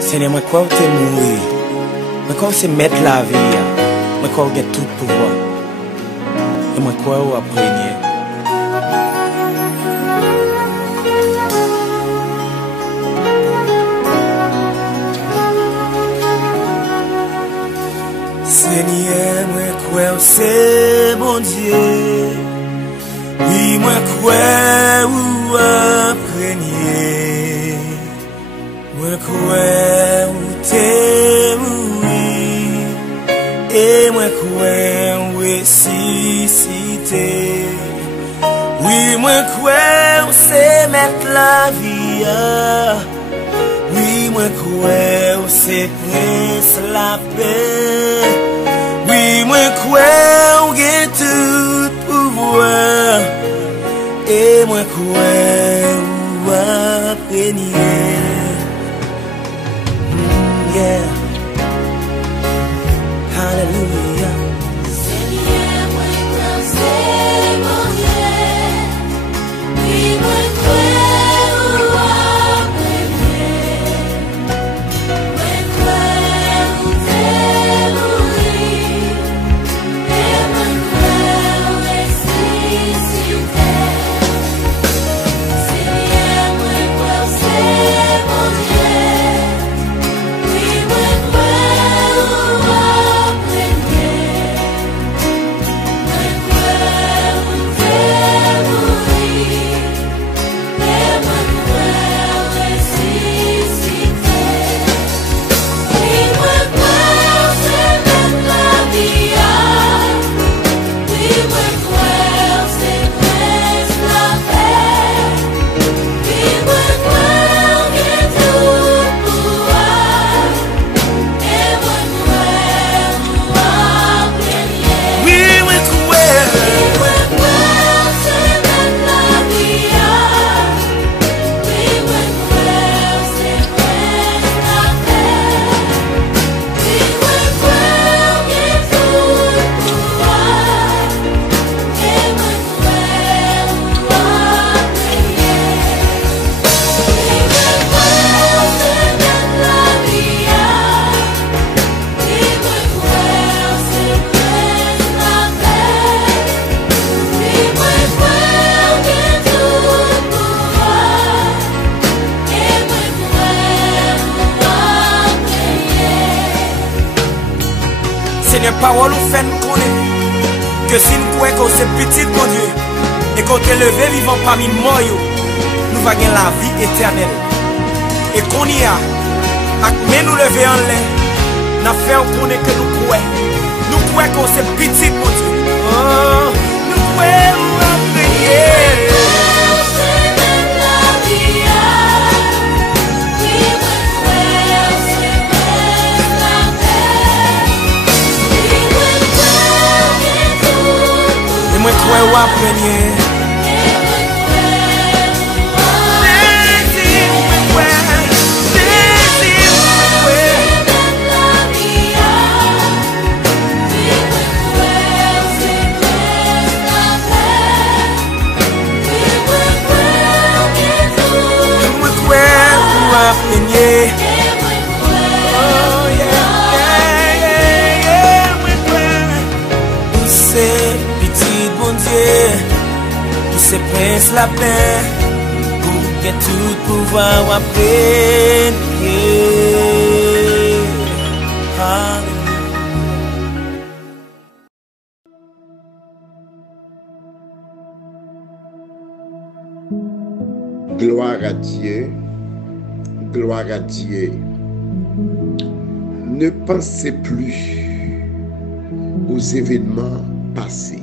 Seigneur, moi crois que tu es mourir. Moi crois que c'est mettre la vie. Moi crois que tu as tout pouvoir. Et moi crois que tu as régné. Seigneur, moi crois que c'est bon Dieu. Oui, moi crois que tu as régné. Moi crois que tu es mourir. Et moi crois que ressuscité. Oui, moi crois que c'est mettre la vie. Oui, moi crois que c'est prince la paix. Oui, moi crois que j'ai tout pouvoir. Et moi crois que régner. Yeah. Hallelujah. Seigneur, moi crois que c'est mon Dieu. Oui, moi crois que régner. Moi crois que t'es mourir. Et moi crois que ressuscité. Seigneur, moi crois que c'est mon Dieu. Oui, moi crois que régner. Moi crois que t'es mourir. Et moi crois que ressuscité. Oui, moi crois que c'est mettre la vie. Oui, moi crois que c'est presque la paix. Oui, moi crois que j'ai tout pouvoir. Et moi crois que régner. Oui, moi crois. Oui, moi crois que c'est mettre la vie. Oui, moi crois que c'est presque la paix. Oui, moi crois que j'ai tout pouvoir. Et moi crois que régner. Oui, moi crois que c'est mettre la vie. Oui, moi crois que c'est presque la paix. Oui, moi crois que j'ai tout pouvoir. Et moi crois que régner. Seigneur, parole nous fait nous connaître que si nous croyons que c'est petit, mon Dieu, et qu'on est levé vivant parmi moi, nous allons gagner la vie éternelle. Et qu'on y a, mais nous lever en l'air, nous faisons connaître que nous croyons. Nous croyons que c'est petit, mon Dieu. Oh, nous croyons à prier. C'est mettre la vie. Oui, moi crois que c'est presque la paix. Oui, moi crois que j'ai tout Et moi, pouvoir. croyons à prier. Et moi crois Jésus, moi croyons. Jésus, moi croyons. c'est mettre la vie. Oui, moi crois que c'est presque la paix. Oui, moi crois que j'ai tout Moi, croyons à prier. et moi crois. Oh, yeah, moi, croyons. Où c'est petit bon Dieu, où c'est prince la paix, où que tout pouvoir à prier. Gloire à Dieu. Gloire à Dieu. Ne pensez plus aux événements passés.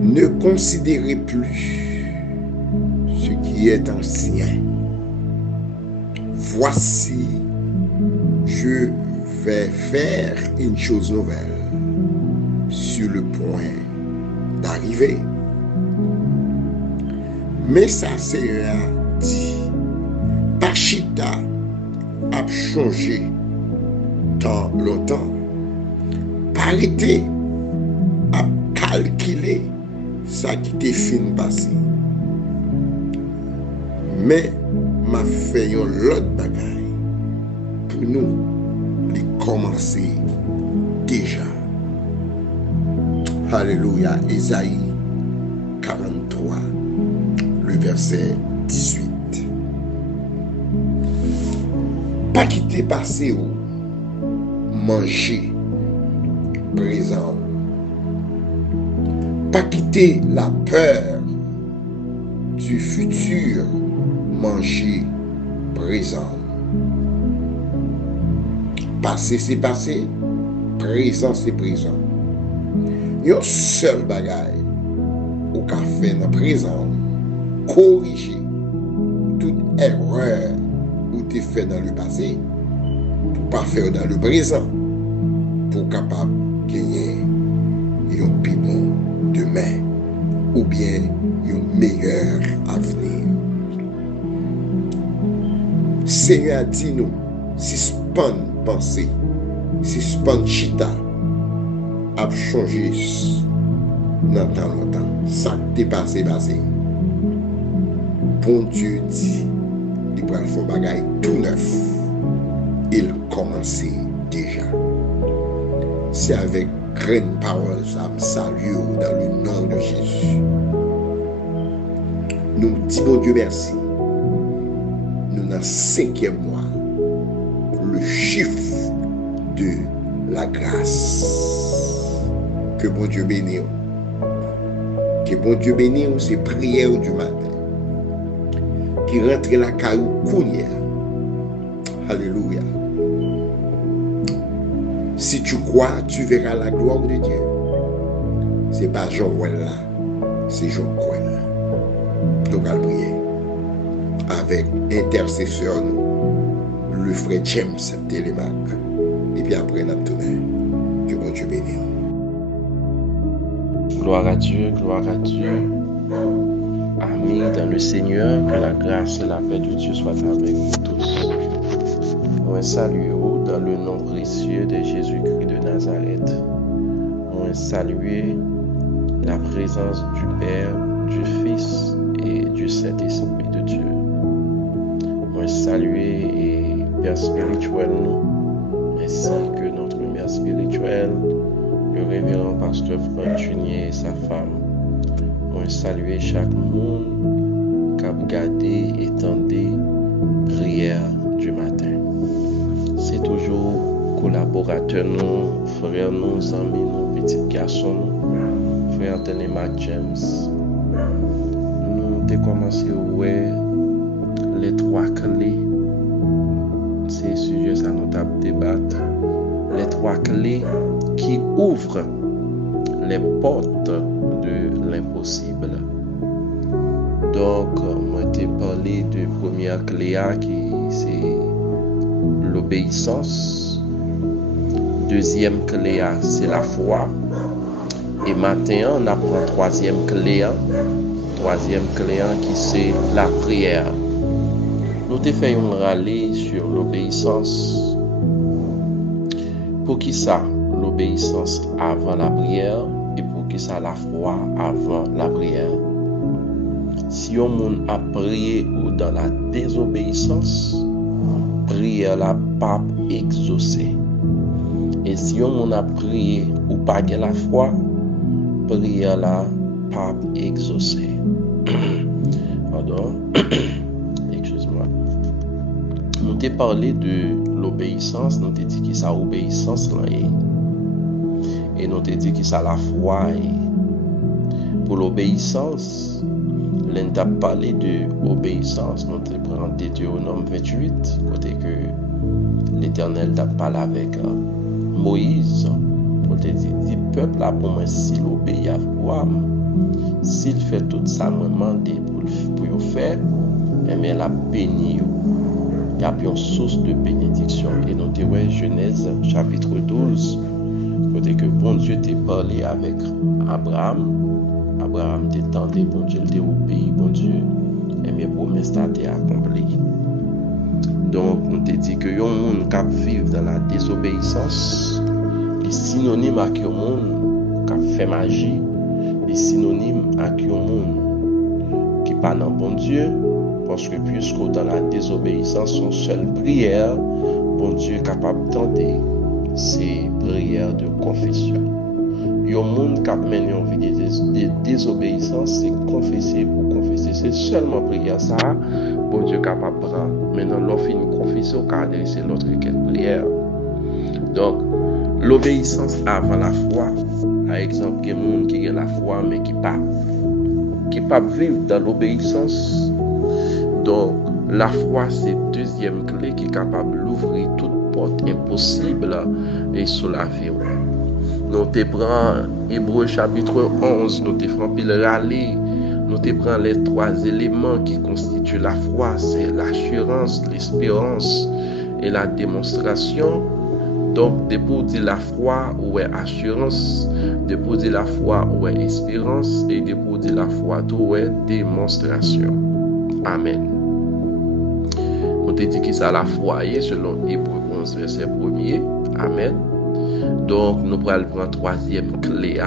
Ne considérez plus ce qui est ancien. Voici, je vais faire une chose nouvelle sur le point d'arriver. Mais ça sera dit. Pachita a changé tant longtemps. Parité a calculé ça qui était fin passé. Mais m'a fait un l'autre bagaille pour nous les commencer déjà. Alléluia. Ésaïe 43, le verset 18. Pas quitter passé ou manger présent. Pas quitter la peur du futur, manger présent. Passé c'est passé, présent c'est présent. Yon seul bagaille au café dans présent, corriger toute erreur ou t'es fait dans le passé, pour pas faire dans le présent, pour capable gagner un plus bon demain ou bien un meilleur avenir. Seigneur dit nous, suspend pensée, suspend chita, a changé dans temps longtemps. Ça t'est passé. Bon Dieu dit, il va faire bagaille tout neuf. Il commençait déjà. C'est avec grande parole, ça me salue dans le nom de Jésus. Nous disons Dieu merci. Nous dans le 5e mois, le chiffre de la grâce. Que bon Dieu bénisse. Que bon Dieu bénisse, c'est prière du matin. Qui rentre la caillou Kounia. Alléluia. Si tu crois, tu verras la gloire de Dieu. C'est pas Joël là, c'est Joël là. Donc, à prier avec intercesseur, le frère James Télémac. Et puis après, on a tourné. Que bon Dieu bénisse. Gloire à Dieu, gloire à Dieu. Amis dans le Seigneur, que la grâce et la paix de Dieu soient avec vous tous. Moi, saluez-vous dans le nom précieux de Jésus-Christ de Nazareth. Moi, saluez la présence du Père, du Fils et du Saint-Esprit de Dieu. Moi, saluez et Père spirituel, ainsi que notre Mère spirituelle, le révérend pasteur Franck Junier et sa femme. Moi, saluer chaque monde qui a regardé et tendu prière du matin. C'est toujours collaborateurs, nous, frères, nous, amis, nous, petits garçons, frère Télémac James. Nous avons commencé à voir les 3 clés. C'est le sujet ça nous tape débattre. Les 3 clés qui ouvrent les portes de l'impossible. Donc, moi t'ai parlé de première clé qui c'est l'obéissance. Deuxième clé c'est la foi. Et maintenant on apprend troisième clé qui c'est la prière. Nous t'ai fait un rallye sur l'obéissance. Pour qui ça? L'obéissance avant la prière et pour qui ça la foi avant la prière. Si on a prié ou dans la désobéissance, prière la pas exaucée. Et si on a prié ou pas que la foi, prière la pas exaucée. Pardon. Excuse-moi. Nous t'ai parlé de l'obéissance, nous t'ai dit que ça obéissance là et nous t'ai dit que ça la foi. Pour l'obéissance, l'on t'a parlé de obéissance, nous t'ai pris en Deutéronome 28, côté que l'Éternel t'a parlé avec Moïse, pour te dire, dit peuple là pour moi s'il obéit à moi, s'il fait tout ça, moi demandé pour faire, mais la béni. Il y a une source de bénédiction. Et nous avons Genèse chapitre 12, côté que bon Dieu t'a parlé avec Abraham. Abraham t'a tenté, bon Dieu t'a obéi, bon Dieu, et mes promesses t'a été accomplies. Donc, nous t'a dit que yon monde qui vivent dans la désobéissance est synonyme avec yon monde qui fait magie, est synonyme avec yon monde qui pas dans bon Dieu, Parce que puisque dans la désobéissance, son seule prière, bon Dieu est capable d'entendre, c'est prière de confession. Yon monde qui mène une vie de désobéissance, c'est confesser pour confesser. C'est seulement prière ça, bon Dieu est capable de prendre. Maintenant, l'offre une confession, on peut adresser l'autre prière. Donc, l'obéissance avant la foi, par exemple, il y a des gens qui ont la foi, mais qui ne pas vivre dans l'obéissance. Donc, la foi, c'est la deuxième clé qui est capable d'ouvrir toute porte impossible et sur la vie. Nous te prenons Hébreux chapitre 11, nous te faisons pile râler, nous te prenons les trois éléments qui constituent la foi, c'est l'assurance, l'espérance et la démonstration. Donc, pour dire la foi, ou est assurance, pour dire la foi, ou est espérance, et pour dire la foi, ou est démonstration. Amen. On te dit que ça la foi est selon Hébreux 11, verset 1er. Amen. Donc, nous allons prendre troisième clé.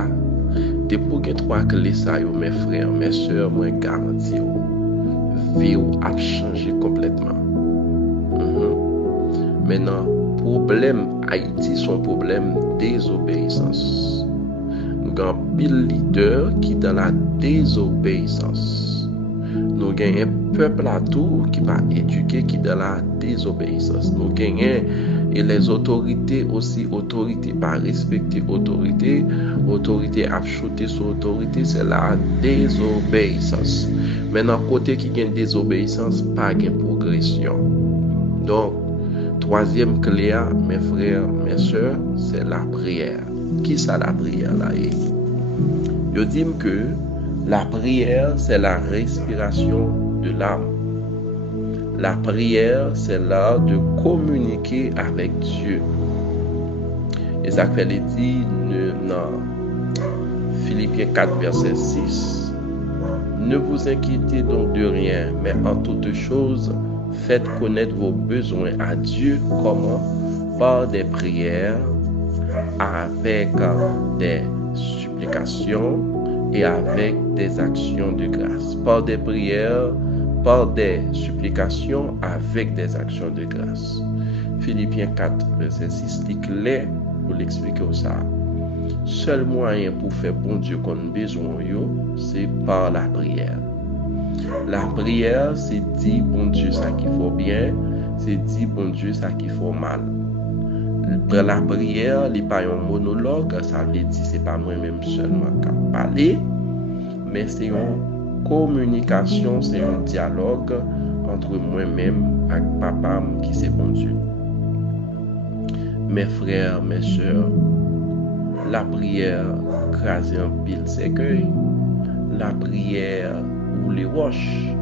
Pour que trois clés, ça, mes frères, mes soeurs, moi, garantis, vie a changé complètement. Maintenant, problème Haïti, son problème désobéissance. Nous avons un leader qui est dans la désobéissance. Nous avons un peuple à tout qui va éduquer qui est dans la désobéissance. Nous avons et les autorités aussi, autorité pas respecter autorité, autorité a chuté sur autorité, c'est la désobéissance. Maintenant, côté qui gagne désobéissance, pas de progression. Donc, troisième clé, mes frères, mes soeurs, c'est la prière. Qui ça la prière là? Je dis que la prière, c'est la respiration de l'âme. La prière, c'est l'art de communiquer avec Dieu. Et ça fait dit dans Philippiens 4, verset 6. Ne vous inquiétez donc de rien, mais en toutes choses, faites connaître vos besoins à Dieu. Comment? Par des prières, avec des supplications et avec des actions de grâce. Par des prières, par des supplications, avec des actions de grâce. Philippiens 4, verset 6, c'est clair pour l'expliquer ça. Seul moyen pour faire bon Dieu qu'on a besoin, c'est par la prière. La prière, c'est dire bon Dieu ça qu'il faut bien, c'est dire bon Dieu ça qu'il faut mal. La prière, il n'est pas un monologue, ça veut dire c'est pas moi-même seulement qui parler, mais c'est une communication, c'est un dialogue entre moi-même et papa qui c'est bon Dieu. Mes frères, mes soeurs, la prière crase un pile cercueil, la prière ou les roches,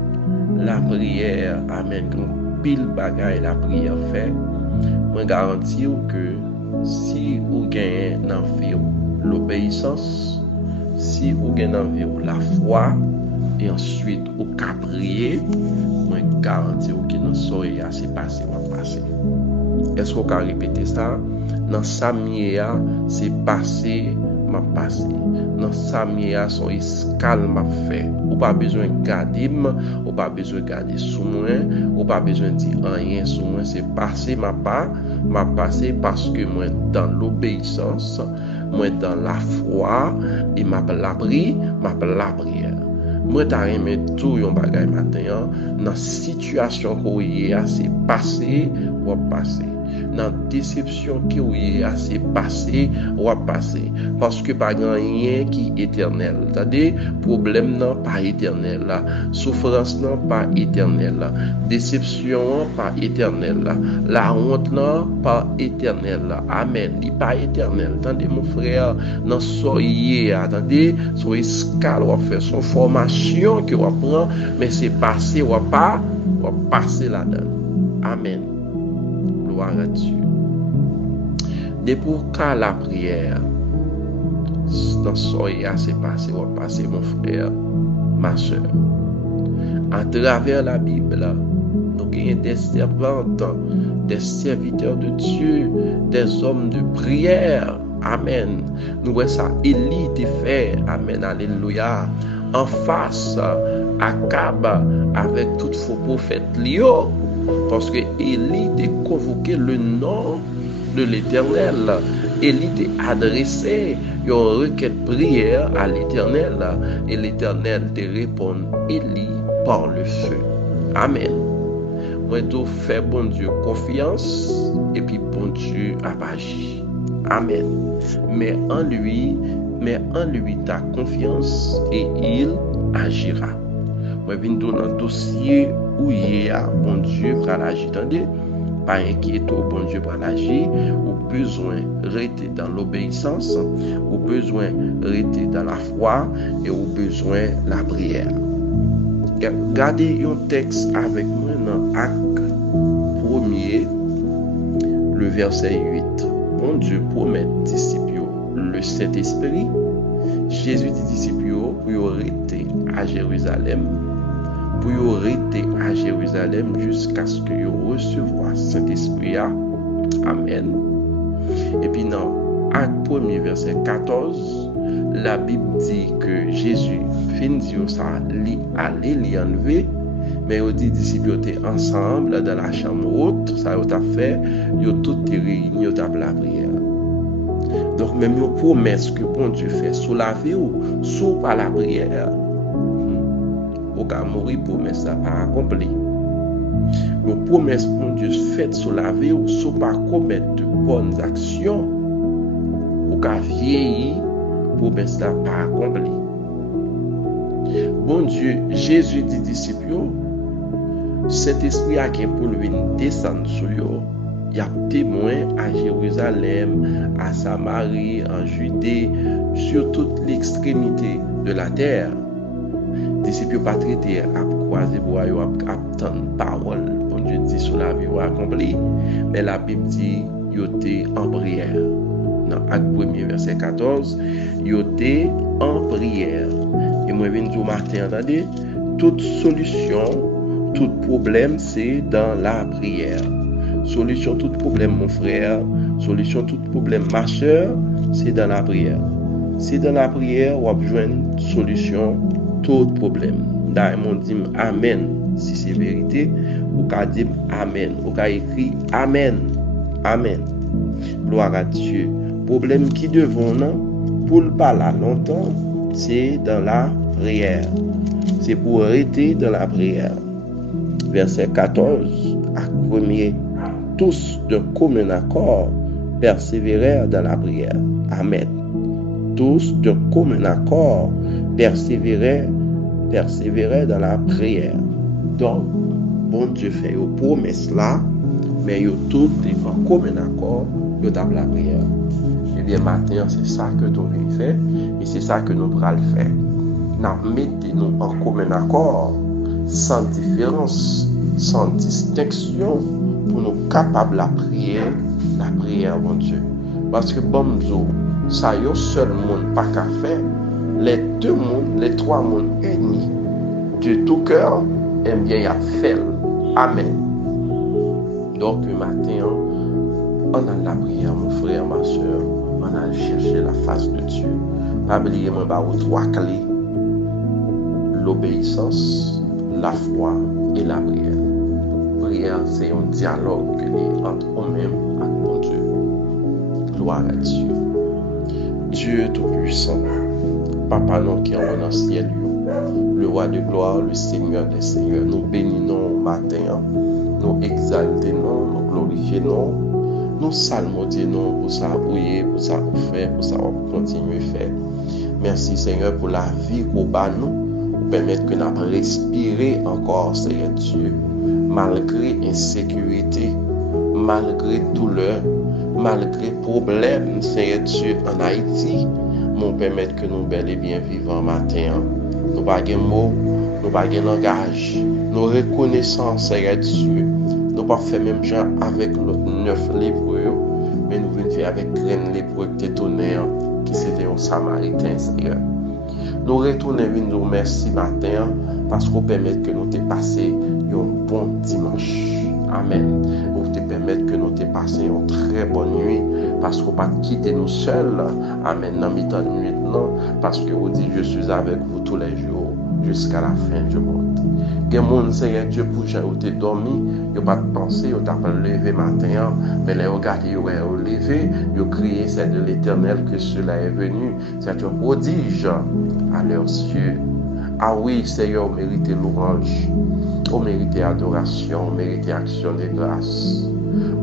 la prière amène un pile bagaille, la prière fait. Je garantis que si vous gagnez dans la vie l'obéissance, si vous gagnez dans la vie la foi, et ensuite vous priez, je garantis que nous soyez assez passé ou passer. Est-ce qu'on peut répéter ça? Dans Samia, c'est passé, m'a passé. Dans Samia, son escale m'a fait. Ou pas besoin de garder, ou pas besoin de garder sous moi, ou pas besoin de dire rien sous moi. C'est passé, m'a passé parce que moi, dans l'obéissance, moi, dans la foi, et m'a la prière. Moi, t'as aimé tout yon bagay matin, dans situation qu'on y est, c'est passé ou passé. Dans déception qui est assez passé ou passé. Parce que pas rien qui est éternel. C'est-à-dire, problème non pas éternel. Souffrance non pas éternel. Déception pas éternel. La honte non pas éternel. Amen. Il pas éternel. Attendez, mon frère, dans soyez, attendez, son escale ou faire son formation que on prend, mais c'est passé ou pas, ou passer là-dedans. Amen. Gloire à Dieu. De pour qu'à la prière, dans soyez assez passé ou passer, mon frère, ma soeur. À travers la Bible, nous avons des servantes, des serviteurs de Dieu, des hommes de prière. Amen. Nous voyons ça, Élie te fait. Amen. Alléluia. En face Akab avec tout faux prophète Lio, parce que Élie t'a convoqué le nom de l'Éternel. Élie t'a adressé une requête prière à l'Éternel et l'Éternel te répond Élie par le feu. Amen. Moi tout fait bon Dieu confiance et puis bon Dieu a agi. Amen. Mais en lui ta confiance et il agira. Moi viens dans un dossier où il y a bon Dieu pour agir. Attendez, pas inquiéter, bon Dieu pour agir. Ou besoin rester dans l'obéissance, ou besoin rester dans la foi et ou besoin la prière. Regardez un texte avec moi dans Acte 1er, le verset 8. Bon Dieu promet disciples le Saint-Esprit. Jésus dit disciples pour rester à Jérusalem. Pour rester à Jérusalem jusqu'à ce que vous recevoir Saint-Esprit. Amen. Et puis dans Acte 1er, verset 14, la Bible dit que Jésus fin dire ça, aller l'y enlever, mais il dit disciples étaient ensemble dans la chambre haute, ça a fait, ils ont tous réunis, ils ont la prière. Donc même une promesse que bon Dieu fait sous la vie ou sous par la prière, au cas mourir promesse ça pas accompli. Une promesse bon Dieu faite sous la vie ou sous pas commettre de bonnes actions, au cas vieillir promesse ça pas accompli. Bon Dieu, Jésus dit disciples, cet esprit a qui pour lui descendre sur eux. Il y a témoin à Jérusalem, à Samarie, en Judée, sur toute l'extrémité de la terre. Disciples pas traité à croiser bois, à attendre parole. Bon Dieu dit sur la vie accompli. Mais la Bible dit ils étaient en prière. Dans Acte 1er verset 14, ils étaient en prière. Et moi je viens du matin, attendez, toute solution, tout problème c'est dans la prière. Solution tout problème mon frère, solution tout problème ma soeur, c'est dans la prière. C'est dans la prière où on besoin de solution tout problème. D'ailleurs, on dit amen si c'est vérité, ou qu'a dit amen, ou qu'a écrit amen. Amen. Gloire à Dieu. Problème qui devant nous pour le parler longtemps, c'est dans la prière. C'est pour arrêter dans la prière. Verset 14 à 1er. Tous d'un commun accord persévérèrent dans la prière. Amen. Tous d'un commun accord persévérèrent dans la prière. Donc, bon Dieu fait une promesse là, mais ils tous en commun accord dans la prière. Et bien maintenant, c'est ça que nous allons faire et c'est ça que nous allons faire. Nous mettons en commun accord, sans différence, sans distinction, pour nous capables la prière, mon Dieu. Parce que bon ça y est seul monde pas qu'à faire, les deux mondes, les trois mondes ennemis de tout cœur, eh bien, il a fait. Amen. Donc, le matin, on a la prière, mon frère, ma soeur, on a cherché la face de Dieu. Pas oublier, moi, aux trois clés: l'obéissance, la foi et la prière. Prière, c'est un dialogue entre nous-mêmes et mon Dieu. Gloire à Dieu. Dieu Tout-Puissant, Papa non qui est dans le ciel, le roi de gloire, le Seigneur des Seigneurs, nous bénissons au matin, nous exaltons, nous glorifions, nous salmodions pour ça, pour ça qu'on fait, pour ça qu'on continue à faire. Merci Seigneur pour la vie qu'on bat nous, pour permettre que nous respirer encore, Seigneur Dieu, malgré insécurité, malgré douleur, malgré problème, Seigneur Dieu, en Haïti, nous permettre que nous bel et bien vivons matin. Nous pas de mots, nous pas de langage, nous reconnaissons, Seigneur Dieu. Nous pas faire même gens avec l'autre 9 lépreux, mais nous venons faire avec graine lépreux qui tonnerre, qui c'était un samaritain, Seigneur. Nous retournons nous merci matin parce qu'on permet que nous te passer un bon dimanche. Amen. Pour te permettre que nous te passer une très bonne nuit parce qu'on pas quitter nous seuls. Amen. Dans mi-temps de nuit, non. Parce que vous dites, je suis avec vous tous les jours jusqu'à la fin du monde. Gen moun Seigneur Dieu pour gens qui dormi, yo pas penser, yo t'a pas levé matin, mais les regarder yo levé, yo crié c'est de l'Éternel que cela est venu, c'est un prodige à leurs yeux. Ah oui, Seigneur, méritez louange, vous méritez adoration, vous méritez action de grâce,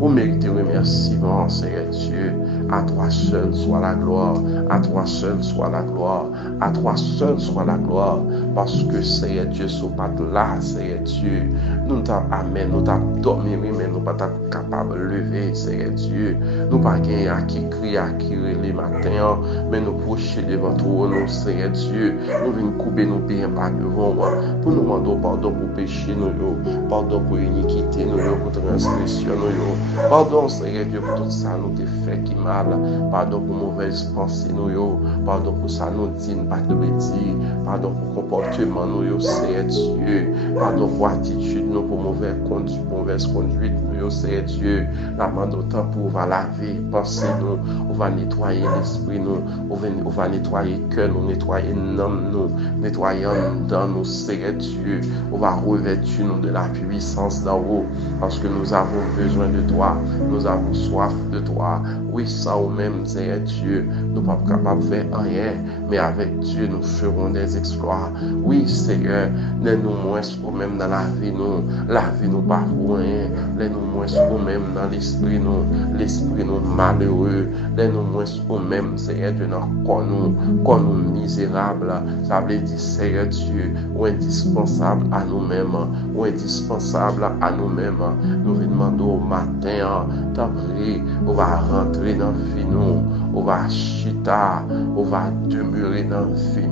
vous méritez remerciement, Seigneur Dieu. À toi seul soit la gloire, à toi seul soit la gloire, à toi seul soit la gloire, parce que Seigneur Dieu, ce n'est pas là, Seigneur Dieu. Nous t'avons amen, nous t'avons dormi, mais nous pas capables de lever, Seigneur Dieu. Nous pas gagné à qui crier, à qui les matins, mais nous procher devant toi, nous, Seigneur Dieu. Nous venons couper nos pieds par devant moi, pour nous demander pardon pour péché, nous, pardon pour iniquité, nous, pour transgression, nous, pardon, Seigneur Dieu, pour tout ça, nous t'ai fait qui mal. Pardon pour mauvaises pensées, nous, pardon pour ça, nous disons pas de bêtises, pardon pour comportement, nous, Seigneur Dieu, pardon pour attitude, nous, pour mauvaise conduite, nous, Seigneur Dieu, la main d'autant pour va laver, penser, nous, on va nettoyer l'esprit, nous, on va nettoyer le cœur, nous, nettoyer l'âme, nous, nettoyer dans nous, Seigneur Dieu, on va revêtir nous de la puissance d'en haut, parce que nous avons besoin de toi, nous avons soif de toi. Oui, ça ou même, Seigneur Dieu, nous ne sommes pas capables de faire rien, mais avec Dieu, nous ferons des exploits. Oui, Seigneur, laisse-nous moins ou même dans la vie, nous pas pour rien. Laisse-nous moins ou même dans l'esprit, nous malheureux. Laisse-nous moins ou même, Seigneur Dieu, quand nous misérables. Ça veut dire, Seigneur Dieu, ou indispensable à nous-mêmes, ou indispensable à nous-mêmes. Nous venons demander au matin, t'as pris, on va rentrer dans le vie, on va chita, on va demeurer dans le vie,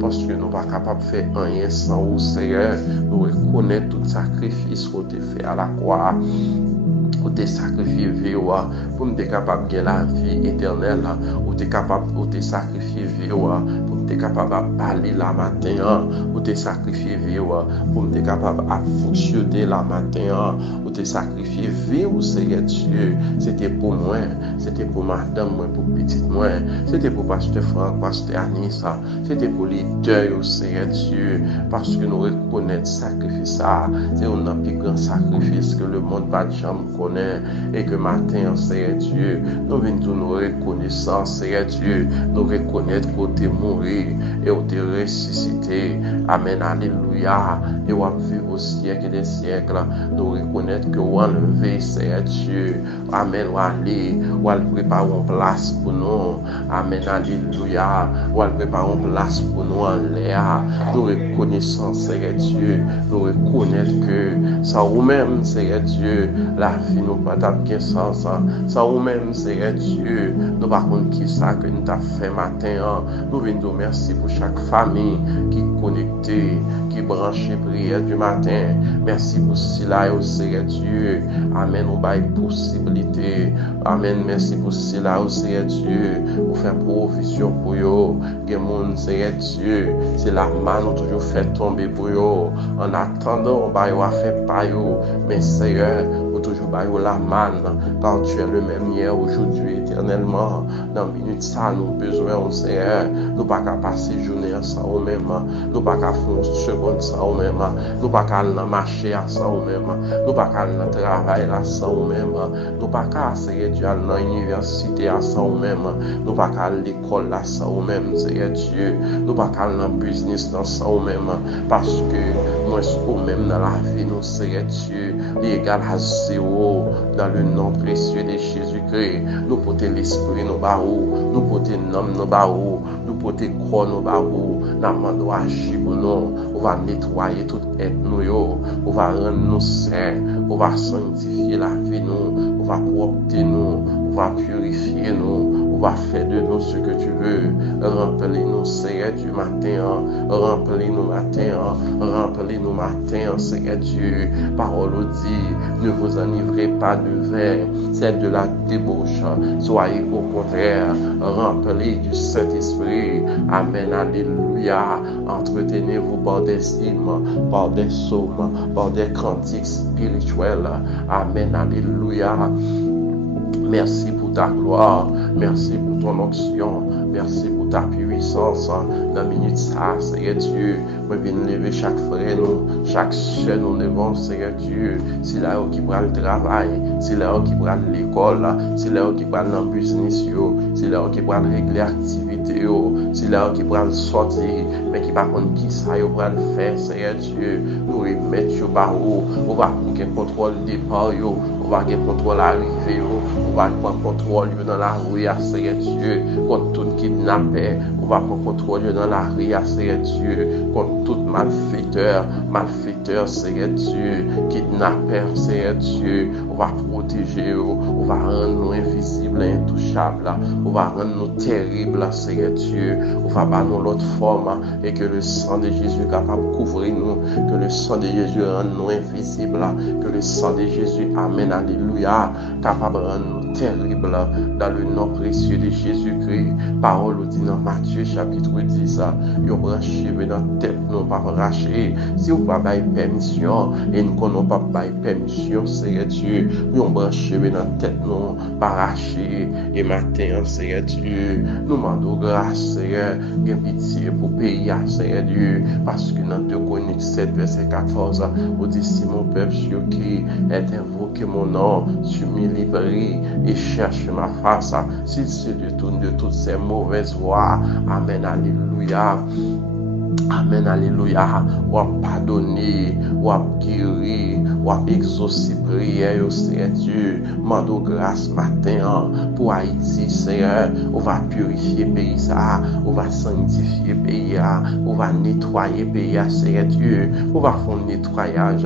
parce que nous ne sommes pas capables de faire rien sans vous, Seigneur. Nous reconnaissons tout sacrifice que tu as fait à la croix. Ou t'es sacrifié vie pour me capable de la vie éternelle, ou t'es capable de sacrifier vie pour me capable de parler la matin, ou t'es sacrifié vie pour me capable de fonctionner la matin, ou t'es sacrifié vie au Seigneur Dieu. C'était pour moi, c'était pour madame moi, pour petite moi, c'était pour pasteur Franck, pasteur Anissa, c'était pour les deuils au Seigneur Dieu, parce que nous reconnaissons sacrifice ça, c'est un plus grand sacrifice que le monde va jamais connaître. Et que matin, Seigneur Dieu, nous venons nous reconnaître, Seigneur Dieu, nous reconnaître que tu es mort et tu es ressuscité. Amen, alléluia. Et on va vivre au siècle des siècles. Nous reconnaître que on enlevé, Seigneur Dieu. Amen, on va aller, on va préparer une place pour nous. Amen, alléluia. On va préparer une place pour nous en l'air. Nous reconnaissons, Seigneur Dieu, nous reconnaître que ça vous-même, Seigneur Dieu, la vie nous pas d'aucun sens. Ça ou même, Seigneur Dieu, nous par contre qui ça que nous avons fait matin. Nous venons nous merci pour chaque famille qui est connectée, qui est branchée prière du matin. Merci pour cela, au Seigneur Dieu. Amen, nous avons possibilité. Amen, merci pour cela, au Seigneur Dieu, pour faire provision pour eux. Seigneur Dieu, c'est la main nous toujours fait tomber pour eux. En attendant, on va faire par eux. Mais Seigneur, toujours la manne, car tu es le même hier, aujourd'hui, éternellement. Dans une minute, ça, nous besoin, on sait, nous pas qu'à passer journée à ça ou même, nous pas qu'à faire une seconde ça ou même, nous pas qu'à marcher à ça ou même, nous pas qu'à travailler à ça ou même, nous pas qu'à essayer de aller dans l'université à ça ou même, nous pas qu'à l'école à ça ou même, Seigneur Dieu, nous pas qu'à dans le business dans ça ou même, parce que moi, ou même dans la vie, nous, Seigneur Dieu, l'égal à zéro, dans le nom précieux de Jésus-Christ, nous portons l'esprit, nos barreaux, nous portons l'homme, nos barreaux, nous portons corps, nos barreaux, nous demandons agir pour nous, on va nettoyer toute être nous, on va rendre nous saints, on va sanctifier la vie, nous, on va propter nous, on va purifier nous, on va faire de nous ce que tu veux, remplis-nous, Seigneur, du matin, remplis-nous matin, remplis-nous matin, Seigneur Dieu, parole dit, ne vous enivrez pas de vin, c'est de la débauche, soyez au contraire, remplis du Saint-Esprit, amen, alléluia, entretenez-vous par des hymnes, par des psaumes, par des cantiques spirituels, amen, alléluia. Merci pour ta gloire, merci pour ton onction, merci pour ta puissance. puissance dans la minute ça, Seigneur Dieu. Moi, je viens lever chaque frère, nous, chaque chaîne, nous devons, Seigneur Dieu. C'est là qui prend le travail, c'est là qui prend l'école, c'est là qui prend le business, c'est là qui prend régler l'activité, c'est là qui prend sortir, mais qui va prendre qui ça, il va le faire, Seigneur Dieu. Nous remettre par où, on va prendre contrôle départ, on va prendre contrôle arrivée, on va prendre contrôle dans la rue, Seigneur Dieu, contre tout kidnappé, on va prendre contrôle dans la rue, Seigneur Dieu, contre tout malfaiteur, Seigneur Dieu, kidnappeur, Seigneur Dieu, on va protéger, on va rendre nous invisibles, intouchables, on va rendre nous terribles, Seigneur Dieu, on va battre l'autre forme et que le sang de Jésus est capable de couvrir nous, que le sang de Jésus rende nous invisibles, que le sang de Jésus, amen, alléluia, capable de rendre nous terribles dans le nom précieux de Jésus-Christ. Parole dit dans Matthieu chapitre 10, vous branchez dans la tête, nous pas arracher. Si vous pas permission et nous n'avons pas permission, Seigneur Dieu, nous branchez dans la tête, nous pas arracher. Et matin, Seigneur Dieu, nous demandons grâce, Seigneur, et pitié pour payer, Seigneur Dieu, parce que dans 2 Chroniques 7, verset 14, vous dites si mon peuple sur qui est invoqué mon nom, s'humilie et cherche ma face, s'il se détourne de toutes ces mauvaises voies, amen, alléluia. Amen, alléluia. Ou à pardonner, ou à guérir, ou à exaucer prière au Seigneur Dieu. Mando grâce matin pour Haïti, Seigneur. On va purifier le pays, ça. On va sanctifier le pays, on va nettoyer le pays, Seigneur Dieu. On va faire un nettoyage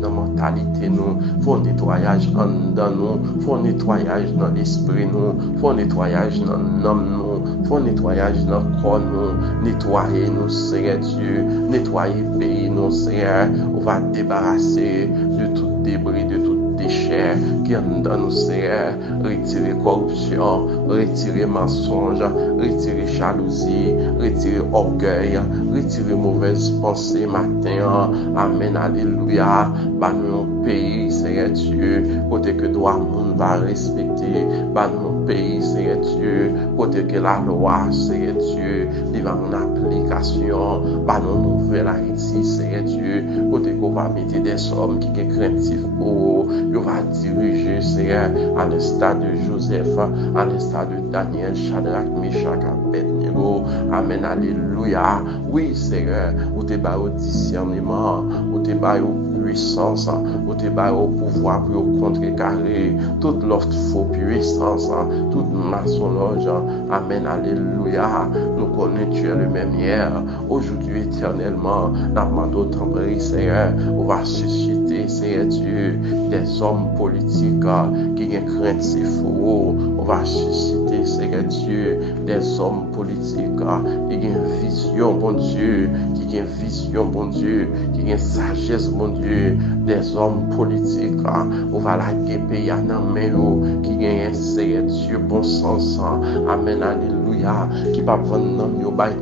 dans la mentalité, nous. Faire un nettoyage dans nous. Faire un nettoyage dans l'esprit, nous. Faire un nettoyage dans l'âme, nous. Faire un nettoyage dans le corps, nous. Nettoyer nous, Seigneur Dieu, nettoyer le pays, nous, Seigneur. On va débarrasser de tout débris, de tout déchet qui est dans nous, Seigneur. Retirer corruption, retirer mensonge, retirer jalousie, retirer orgueil, retirer mauvaise pensée matin. Amen, alléluia. Bah nous pays, Seigneur Dieu, côté que droit monde va respecter. Bah nous pays, Seigneur Dieu, côté que la loi, Seigneur Dieu, il va en application. Bah nous nouvelle Haïti, Seigneur Dieu, côté qu'on va mettre des hommes qui sont craintifs pour, il va diriger, Seigneur, à l'instar de Joseph, à l'instar de Daniel, Shadrach, Meshach, Abednego. Amen, alléluia. Oui, Seigneur, où t'es bas au discernement, où t'es bas au puissance, où t'es bas au pouvoir pour contrecarrer toute l'autre faux puissance, toute maçonnerie. Amen, alléluia. Nous connaissons tu es le même hier, aujourd'hui éternellement. Nous demandons ton prix, Seigneur. On va susciter, Seigneur Dieu, des hommes politiques qui ont craintif. On va susciter, Seigneur Dieu, des hommes politiques qui ont vision, bon Dieu, qui ont vision, bon Dieu, qui ont sagesse, bon Dieu, des hommes politiques. On va la guéper à nous, qui ont, Seigneur Dieu, bon sens. Amen, alléluia. Qui va prendre nom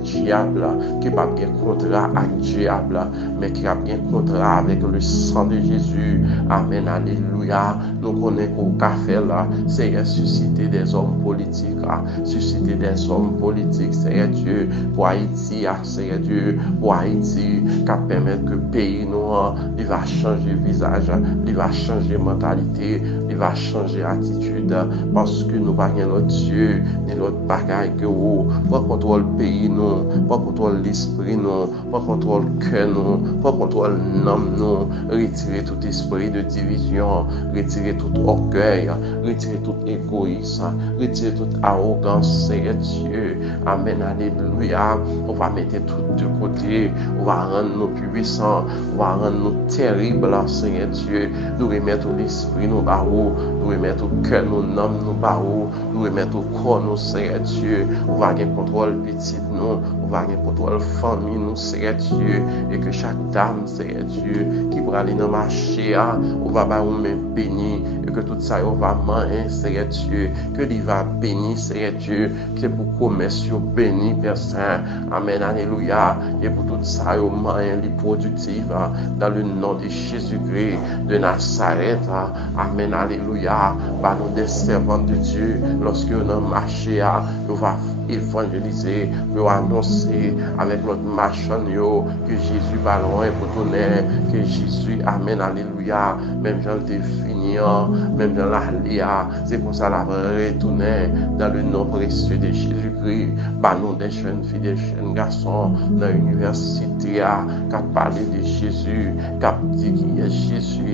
diable, qui va bien contrat avec diable, mais qui a bien contrat avec le sang de Jésus. Amen, alléluia. Nous connaissons qu'au café là, Seigneur, susciter des hommes politiques, susciter des hommes politiques, Seigneur Dieu, pour Haïti, Seigneur Dieu, pour Haïti, qui permettre que le pays nous, il va changer visage, il va changer mentalité, il va changer attitude, parce que nous pas notre Dieu, ni l'autre bagaille que vous, pas contrôle le pays nous, pas contrôle l'esprit nous, pas contrôle le cœur nous, pas contrôle l'âme nous, retirer tout esprit de division, retirer tout orgueil, retirer tout égoïsme, retirer toute arrogance, Seigneur Dieu. Amen, alléluia. On va mettre tout de côté, on va rendre nous puissants, on va rendre nous terribles, Seigneur Dieu. Nous remettre l'esprit nous barreaux, nous remettre au cœur nous nomme nous barreaux, nous remettre au corps nous, Seigneur Dieu. On va gagner contrôle petit nous, on va gagner contrôle famille nous, Seigneur Dieu. Et que chaque dame, Seigneur Dieu, qui va aller dans le marché, on va ba ou même béni, et que tout ça, on va manger, Seigneur Dieu, que il va bénir, Seigneur Dieu, que pour commerce, béni, Père Saint, amen, alléluia, et pour tout ça, on mange les productifs, dans le nom de Jésus-Christ de Nazareth, amen, alléluia, bah nous des servants de Dieu, lorsque on a marché, on va évangéliser, pour annoncer avec notre machin que Jésus va loin pour donner, que Jésus, amen, alléluia, même Jean le fini, même dans la lia, c'est pour ça la retourner dans le nom précieux de Jésus-Christ, bah nous des jeunes filles, des jeunes garçons dans l'université, qui a parlé de Jésus, qui a dit qui est Jésus,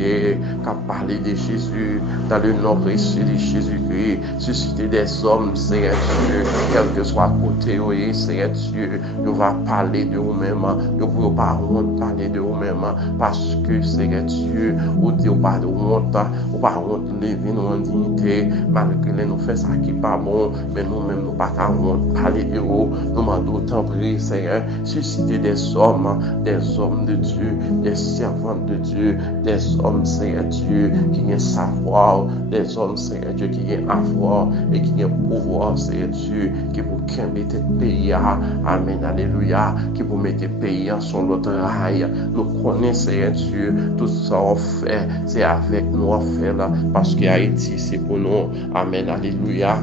qui a parlé de Jésus dans le nom précieux de Jésus-Christ, susciter des hommes, Seigneur Dieu, quel que soit côté, oui, Seigneur Dieu, nous va parler de vous-même, nous ne pouvons pas parler de vous-même, parce que, Seigneur Dieu, vous dites pas de honte, ou pas honte de lever nos dignité, malgré nous fait ça qui n'est pas bon, mais nous-mêmes, nous ne pas honte parler de vous, nous demandons autant prier, Seigneur, susciter des hommes de Dieu, des servants de Dieu, des hommes, Seigneur Dieu, qui ont savoir, des hommes, Seigneur Dieu, qui ont avoir et qui ont pouvoir, Seigneur Dieu, qui pour mettre le pays, amen, alléluia, qui pour mettre le pays sur l'autre rail. Nous connaissons, Seigneur Dieu, tout ça on fait, c'est avec nous on fait là, parce que Haïti, c'est pour nous, amen, alléluia.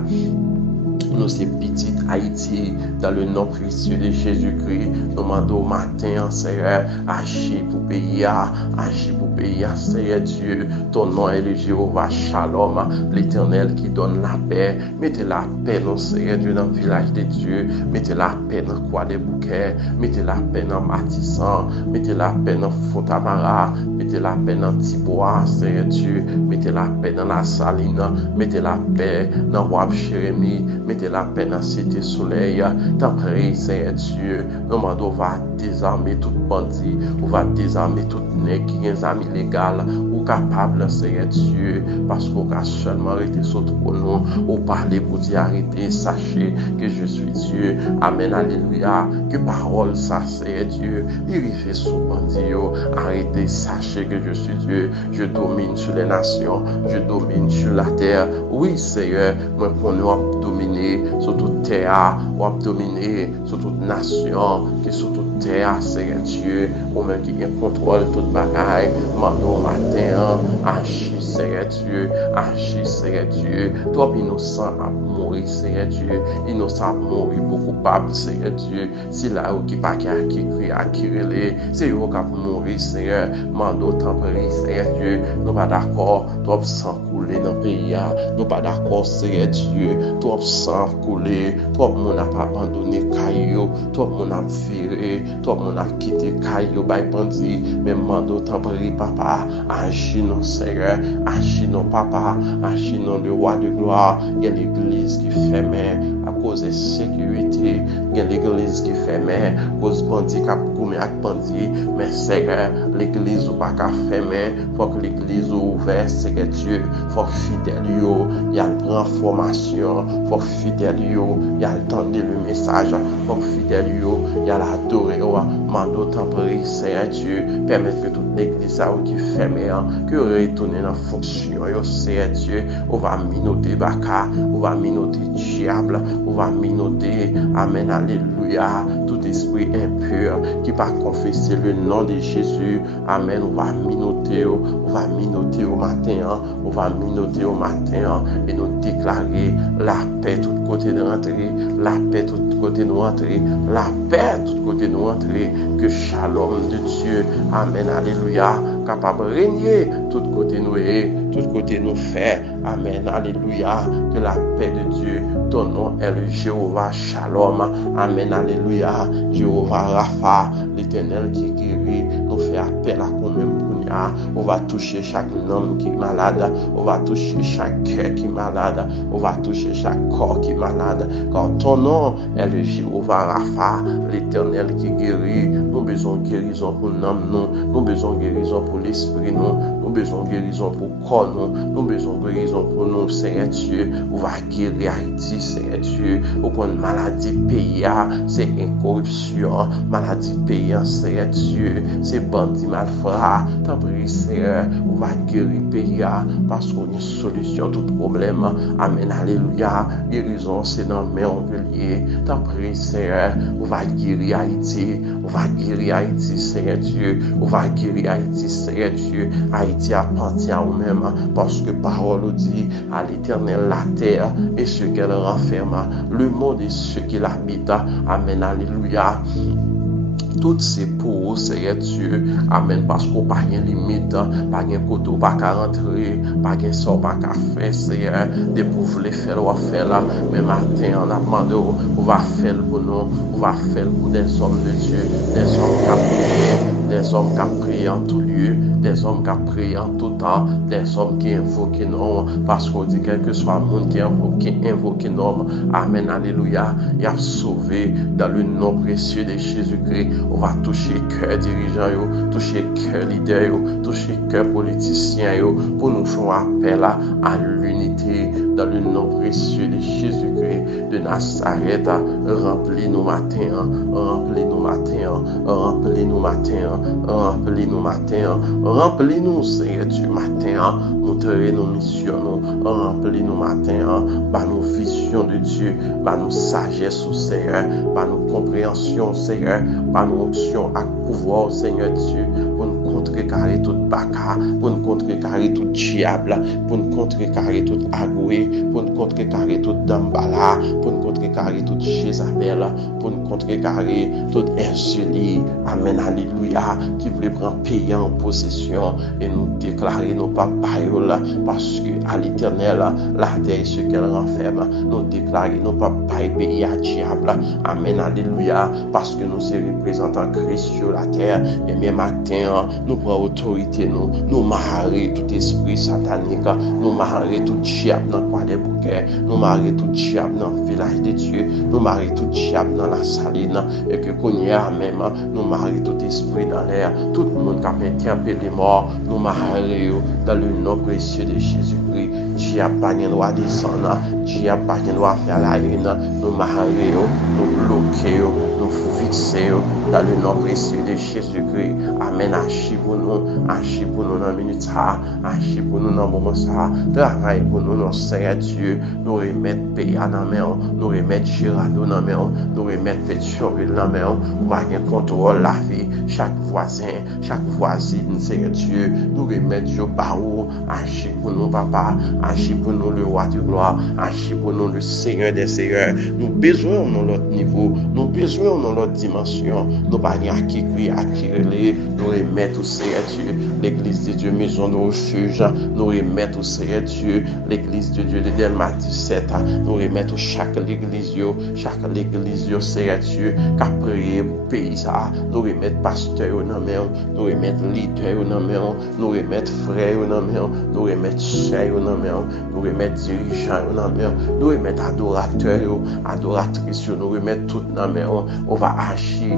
Nous sommes petits Haïti, dans le nom précieux de Jésus-Christ. Nous demandons au matin, Seigneur, agis pour payer, agis pour payer, Seigneur Dieu. Ton nom est le Jéhovah Shalom, l'Éternel qui donne la paix. Mettez la paix, non, Seigneur Dieu, dans le village de Dieu. Mettez la paix dans Croix des Bouquets. Mettez la paix dans Matissan. Mettez la paix dans Fontamara. Mettez la paix dans Tibois, Seigneur Dieu. Mettez la paix dans la Saline. Mettez la paix dans Wab Jérémie. Mettez la paix dans Cité Soleil. T'en prie, Seigneur Dieu. Nous demandons, on va désarmer tout bandit. On va désarmer tout nègre qui est amis légal. Ou capable, Seigneur Dieu. Parce qu'on a seulement arrêté sur trop nous. Ou parler pour dire arrêtez. Sachez que je suis Dieu. Amen, alléluia. Que parole ça, Seigneur Dieu. Il fait sous bandit. Arrêtez, sachez que je suis Dieu. Je domine sur les nations. Je domine sur la terre. Oui, Seigneur. Moi, pour nous dominer sur toute terre. Ou dominer sur toute nation. Qui sur toute terre, Seigneur Dieu. Ou même qui contrôle toute bagaille. Maintenant, matin, agis, Seigneur Dieu. Agis, Seigneur Dieu. Toi, innocent à mourir, Seigneur Dieu. Innocent à mourir pour coupable, Seigneur Dieu. Si là où qui pas qui crie à qui relais, c'est eux qui vont mourir, Seigneur. Mando tempérer, Seigneur Dieu. Nous pas d'accord. Toi, sang couler dans le pays. Nous pas d'accord, Seigneur Dieu. Toi, sang couler. Toi, mon a pas abandonné Caillou. Toi, mon a viré. Toi, mon a quitté Caillou. By bandit. Mais mando tempérer, papa. Agis non, Seigneur. Agis non, papa. Agis non, le roi de gloire. Il y a l'église qui ferme à cause de sécurité. Il y a l'église qui ferme à cause de bandit qui a goumé avec bandit. Mais Seigneur, l'église ou pas qu'à fermer. Faut que l'église ouverte, Seigneur Dieu. Faut que fidèle yo. Il y a une transformation. Faut que fidèle yo. Il y a entendre le message. Faut que fidèle yo. Il y a l'adorer. Mando tempérer, Seigneur Dieu. Permettre que toute l'église qui ferme, que retourne dans la fonction, Seigneur Dieu. On va minoter baka. On va minoter diable. On va minoter, amen, alléluia, tout esprit impur qui va confesser le nom de Jésus, amen, on va minoter au matin, on va minoter au matin et nous déclarer la paix tout côté de rentrer, la paix tout côté de rentrer, la paix tout côté de rentrer, que shalom de Dieu, amen, alléluia, capable de régner tout côté nous et tout côté nous fait, amen, alléluia, que la paix de Dieu, ton nom est le Jéhovah Shalom, amen, alléluia, Jéhovah Rapha, l'Éternel qui guérit, nous fait appel à nous-mêmes. On va toucher chaque homme qui est malade, on va toucher chaque cœur qui est malade, on va toucher chaque corps qui est malade, car ton nom est le Jéhovah Rapha, l'Éternel qui guérit. Nous avons besoin de guérison pour l'âme, nous avons besoin de guérison pour l'esprit, nous avons besoin de guérison pour le corps, nous avons besoin de guérison pour nous, Seigneur Dieu. On va guérir Haïti, Seigneur Dieu. Au point de maladie pays, c'est incorruption, maladie pays, Seigneur Dieu, c'est bandit malfrat. prie, Seigneur, on va guérir le pays, parce qu'on a une solution à tout problème. Amen, alléluia. Guérison, c'est dans le main lié. T'as pris, Seigneur, on va guérir Haïti. On va guérir Haïti, Seigneur Dieu. On va guérir Haïti, Seigneur Dieu. Haïti appartient à nous-mêmes, parce que parole nous dit à l'Éternel la terre et ce qu'elle renferme, le monde et ce qui l'habite. Amen, alléluia. Tout c'est pour Seigneur Dieu. Amen. Parce qu'on n'a pas de limite, pas de côté, pas de rentrer, pas de sort, pas de faire, Seigneur. Des pour vous les faire, on va faire là. Mais matin, on a demandé, on va faire pour nous, on va faire pour des hommes de Dieu, des hommes qui ont prié, des hommes qui ont prié en tout lieu, des hommes qui ont prié en tout temps, des hommes qui invoquent non, parce qu'on dit quel que soit le monde qui invoque non. Amen. Alléluia. Il a sauvé dans le nom précieux de Jésus-Christ. On va toucher le cœur dirigeant, toucher le cœur leader, toucher le cœur politicien pour nous faire appel à l'unité dans le nom précieux de Jésus-Christ de Nazareth. Remplis-nous matin, remplis-nous matin, remplis-nous matin, remplis-nous matin, remplis-nous Seigneur du matin, montrez nos missions, remplis-nous matin, par nos visions de Dieu, par nos sagesse au Seigneur, par nos compréhensions Seigneur, par nos options à pouvoir Seigneur Dieu, pour nous contrecarrer tout baka, pour nous contrecarrer tout diable, pour nous contrecarrer tout agoué, pour nous contrecarrer tout dambala, pour nous contrecarrer tout Jézabel, pour nous contrecarrer tout Erzélie. Amen, alléluia, qui voulait prendre pays en possession et nous déclarer nos papas, parce que à l'Éternel, la terre est ce qu'elle renferme, nous déclarer nos papas et pays à diable. Amen, alléluia, parce que nous sommes représentants Christ sur la terre, et même matin, nous prenons autorité, nous marrer tout esprit satanique, nous marrer tout diable dans le coin des bouquets, nous marrer tout diable dans le village de Dieu, nous marrer tout diable dans la saline, et que qu'on y a même, nous marrer tout esprit dans l'air, tout le monde qui a interpellé les morts, nous marrer dans le nom précieux de Jésus-Christ. Diable pas de droit descendre, diable pas de droit faire la haine, nous marrer, nous bloquer, nous fixer dans le nom précieux de Jésus-Christ. Amen. Agis pour nous dans la minute ça, agis pour nous dans le moment ça, travaille pour nous dans Seigneur Dieu, nous remettre pays dans la main, nous remettre Girado dans la main, nous remettre Pétionville dans la main, nous avons contrôle la vie, chaque voisin, chaque voisine, Seigneur Dieu, nous remettre au barreau, agis pour nous papa, agis pour nous le roi de gloire, agis pour nous le Seigneur des seigneurs, nous besoin dans l'autre niveau, nous besoin dans l'autre dimension, nous pas à qui crie, à qui relais, nous remettre au Seigneur Dieu, l'église de Dieu, maison de refuge, nous remettre au Seigneur Dieu, l'église de Dieu de Delma 17, nous remettre chaque l'église, Seigneur Dieu, qui a prié pour le pays, nous remettre pasteur, nous remettre leader, nous remettre frère, nous remettre chef, nous remettre dirigeant, nous remettre adorateur, adoratrice, nous remettre tout dans la main, on va agir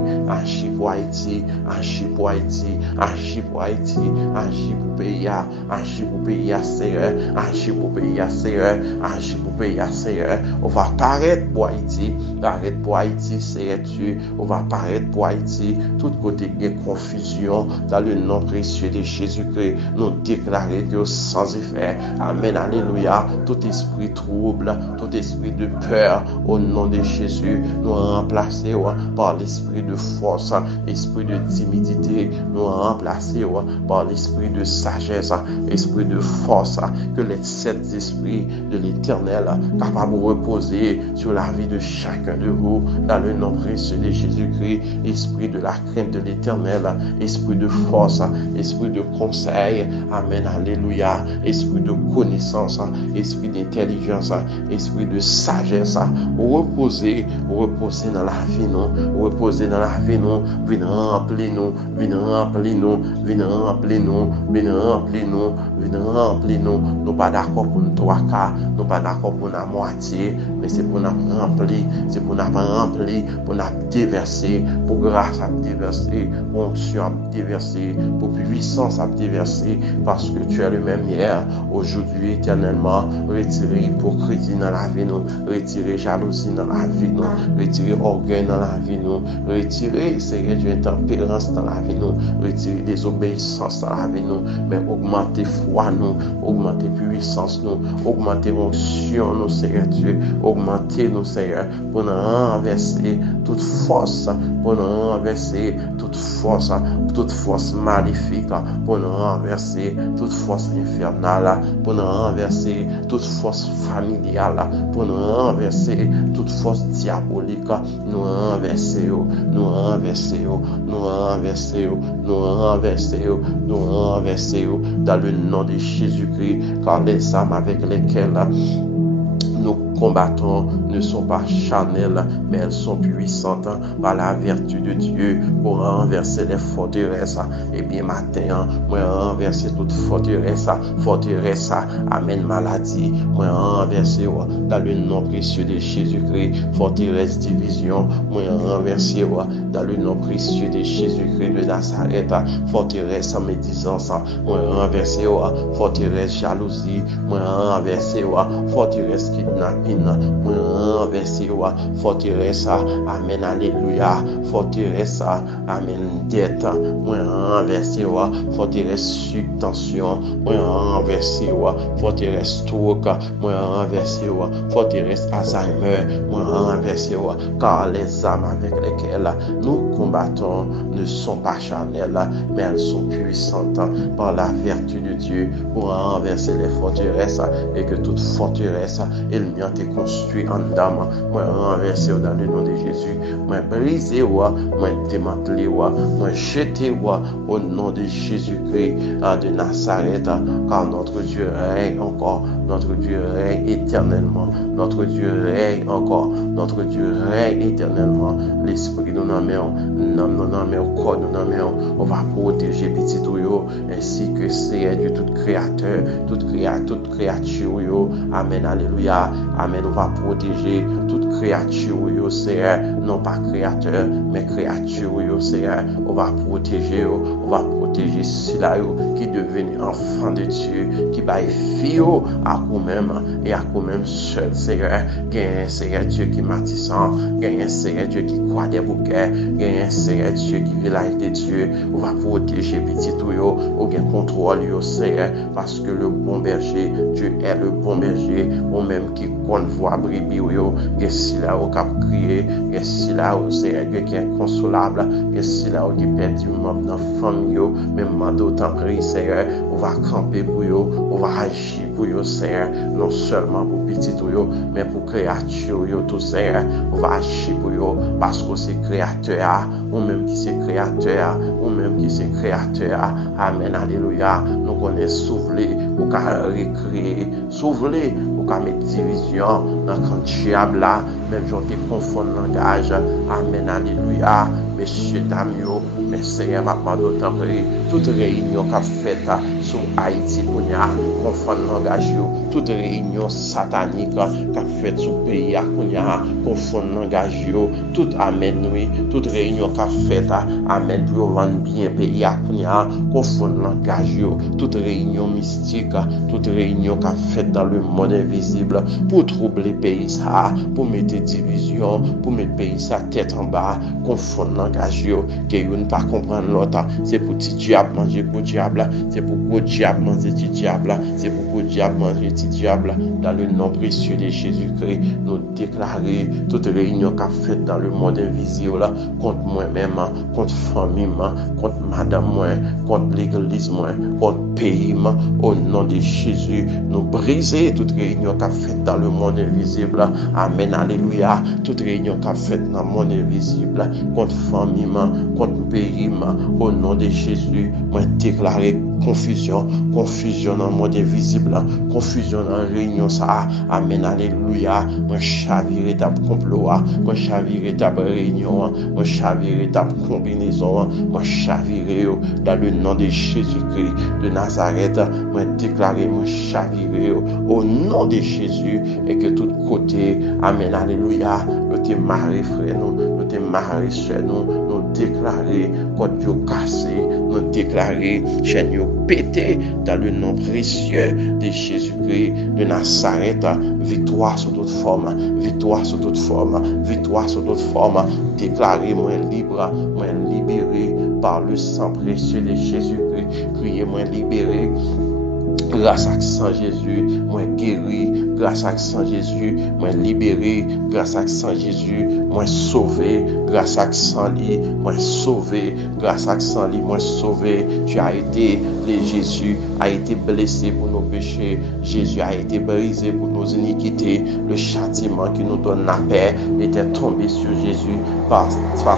pour Haïti, agir pour Haïti, agir pour Haïti, agir pour pays, agir pour pays, Seigneur, agir pour pays, Seigneur, agir pour pays, Seigneur. On va paraître pour Haïti, Seigneur Dieu, on va paraître pour Haïti, tout côté de confusion, dans le nom précieux de Jésus-Christ, nous déclarer que sans effet, amen, alléluia, tout esprit trouble, tout esprit de peur, au nom de Jésus, nous remplacer par l'esprit de force, esprit de timidité, nous remplacer par l'esprit de sagesse, esprit de force, que les 7 esprits de l'Éternel capables de reposer sur la vie de chacun de vous, dans le nom précieux de Jésus-Christ, esprit de la crainte de l'Éternel, esprit de force, esprit de conseil, amen, alléluia, esprit de connaissance, esprit d'intelligence, esprit de sagesse, reposer dans la vie, reposer dans la vie, venez remplir nous, nous pas d'accord pour nous 3 quarts, nous pas d'accord pour la moitié, mais c'est pour nous remplir, pour nous déverser, pour grâce à déverser, pour onction à déverser, pour puissance à déverser, parce que tu es le même hier, aujourd'hui, éternellement. Retirer hypocrisie dans la vie, nous, retirer jalousie dans la vie, nous, retirer orgueil dans la la vie nous, retirer, Seigneur Dieu, intempérance dans la vie nous, retirer désobéissance dans la vie nous, mais augmenter foi nous, augmenter puissance nous, augmenter onction nous, Seigneur Dieu, augmenter nous, Seigneur, pour nous renverser toute force, pour nous renverser toute force maléfique, pour nous renverser toute force infernale, pour nous renverser toute force familiale, pour nous renverser toute force diabolique, nous renverser, nous renverser, nous renverser, nous renverser, nous renverser dans le nom de Jésus-Christ, car les âmes avec lesquelles nous combattons ne sont pas charnelles, mais elles sont puissantes par la vertu de Dieu pour renverser les forteresses. Et bien matin, moi renverser toute forteresse, amène maladie, moi renverser dans le nom précieux de Jésus-Christ, forteresse division, moi renverser dans le nom précieux de Jésus-Christ de Nazareth, forteresse médisance, moi renverser forteresse jalousie, moi renverser forteresse kidnapping, moi renverser forteresse, amen, alléluia, forteresse, amen, dette, moi renverser forteresse subtension, moi renverser forteresse stroke, moi renverser forteresse Alzheimer, moi renverser, car les âmes avec lesquelles nous combattons ne sont pas charnelles, mais elles sont puissantes par la vertu de Dieu pour renverser les forteresses, et que toute forteresse est construite en dame, moi renverser dans le nom de Jésus, moi briser, moi démanteler, moi jeter au nom de Jésus-Christ de Nazareth, car notre Dieu règne encore, notre Dieu règne éternellement, notre Dieu règne encore, notre Dieu règne éternellement. L'esprit nous n'amène, au corps nous n'amène, on va protéger petit tout ainsi que c'est Dieu tout créateur, toute créature, amen, alléluia, amen. On va protéger toute créature, Seigneur, non pas créateur, mais créature, Seigneur. On va protéger ceux-là qui deviennent enfants de Dieu, qui baillent fille à vous-même et à vous-même seul, Seigneur. Gagne un Seigneur Dieu qui matissant, gagne un Seigneur Dieu qui croit des bouquets, gagne un Seigneur Dieu qui village de Dieu. On va protéger petit tout, on gagne contrôle, Seigneur, parce que le bon berger, Dieu est le bon berger, ou même qui convoie brebis, et si là au cap crier, et si là au Seigneur Dieu qui est inconsolable, et si là au qui perd du membre dans la famille, même d'autant pris, Seigneur, on va camper pour eux, on va agir pour eux, Seigneur, non seulement pour petit tout, mais pour créature, tout, Seigneur, on va agir pour eux, parce que c'est créateur, ou même qui c'est créateur, ou même qui c'est créateur, amen, alléluia, nous connaissons souffler, pour qu'à recréer, souffler, pour qu'à mettre division dans le camp diable là, même j'en te confond langage, amen, alléluia, messieurs, dames, mais Seigneur, ma d'autant pris, toute réunion qu'a faite sur Haïti, confond langage, toute réunion satanique qu'a faite sur le pays, confond langage, tout amen, oui, toute réunion qu'a faite, amen, pour vendre bien pays, confond langage, toute réunion mystique, toute réunion qu'a faite dans le monde invisible, pour troubler le pays, ça, pour mettre division, pour mettre le pays sa tête en bas, confond langage, que vous ne pas comprendre l'autre, c'est pour petit diable manger pour diable, c'est pour gros diable manger petit diable, c'est pour gros diable manger petit diable. Dans le nom précieux de Jésus-Christ, nous déclarer toute réunion qu'a faite dans le monde invisible contre moi-même, contre famille, contre madame moi, contre l'église moi, contre pays, au nom de Jésus, nous briser toute réunion qu'a faite dans le monde invisible. Amen, alléluia. Toute réunion qu'a faite dans le monde invisible contre famille, contre pays, au nom de Jésus, moi déclarer confusion dans le monde invisible, confusion dans la réunion ça, amen, alléluia, moi chavirer ta complot, moi chavirer ta réunion, moi chavirer ta combinaison, moi chavirer dans le nom de Jésus-Christ de Nazareth, moi déclarer moi chavirer au nom de Jésus, et que tout côté, amen, alléluia, nous te marie frère nous te marie soeur nous déclarer côte yo cassé, nous déclarer chaîne yo pété dans le nom précieux de Jésus-Christ de Nazareth. Victoire sur toute forme, victoire sur toute forme, victoire sur toute forme. Déclarez moi libre, moi libéré par le sang précieux de Jésus-Christ. Criez moi libéré. Grâce à sang Jésus, moi guéri. Grâce à sang Jésus, moi libéré. Grâce à sang Jésus, moi sauvé. Grâce à sang lui, moi sauvé. Grâce à sang lui, moi sauvé. Tu as été, Jésus a été blessé pour nos péchés. Jésus a été brisé pour nos iniquités. Le châtiment qui nous donne la paix était tombé sur Jésus par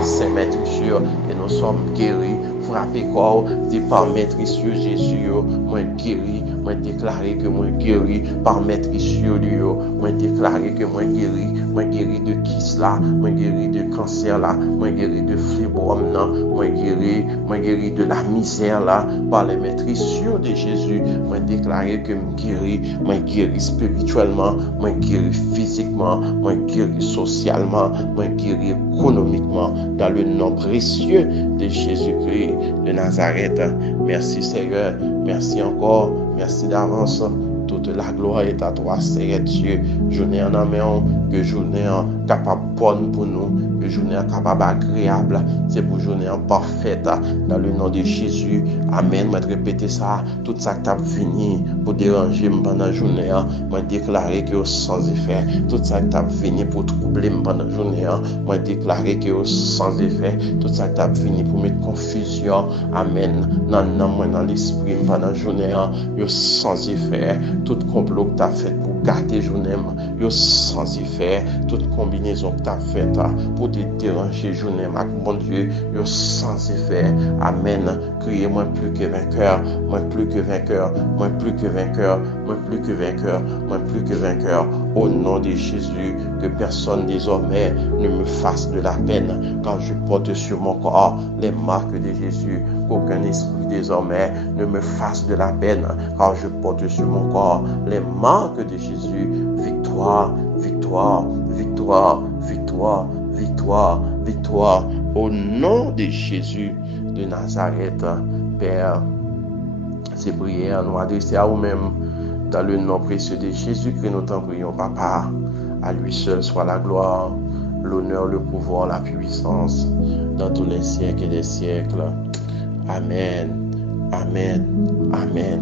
ses maîtrisures et nous sommes guéris. Frappé corps, dit par maîtrisure Jésus, moi guéri. Moi déclaré que moi guéri par maîtrisure lui. Moi déclaré que moi guéri de qui cela, moi guéri de cancer là, moi guéri de fibrome là, moi guéri de la misère là, par les maîtrisures de Jésus. Moi déclaré que moi guéri spirituellement, moi guéri physiquement, moi guéri socialement, moi guéri économiquement, dans le nom précieux de Jésus-Christ de Nazareth. Merci Seigneur, merci encore, merci d'avance. Toute la gloire est à toi, Seigneur Dieu. Journée en amène, que journée capable bonne pour nous, que journée capable agréable. C'est pour journée parfaite dans le nom de Jésus. Amen. Moi répéter ça, tout ça qui t'a fini pour déranger pendant la journée, moi déclarer que sans effet. Tout ça qui t'a fini pour troubler pendant la journée, moi déclarer que sans effet. Tout ça qui t'a fini pour mettre confusion. Amen. Dans l'esprit pendant la journée, sans effet. Tout complot que tu as fait pour gâter journée, sans effet. Toute combinaison que tu as faite pour te déranger journée, mon Dieu, sans effet. Amen. Criez-moi plus que vainqueur, moi plus que vainqueur, moi plus que vainqueur, moi plus que vainqueur, moi plus que vainqueur. Au nom de Jésus, que personne désormais ne me fasse de la peine, quand je porte sur mon corps les marques de Jésus. Qu'aucun esprit désormais ne me fasse de la peine, car je porte sur mon corps les marques de Jésus. Victoire, victoire, victoire, victoire, victoire, victoire. Au nom de Jésus de Nazareth, Père, ces prières nous adressées à vous-même. Dans le nom précieux de Jésus que nous t'en prions, Papa. À lui seul soit la gloire, l'honneur, le pouvoir, la puissance, dans tous les siècles et des siècles. Amen, amen, amen.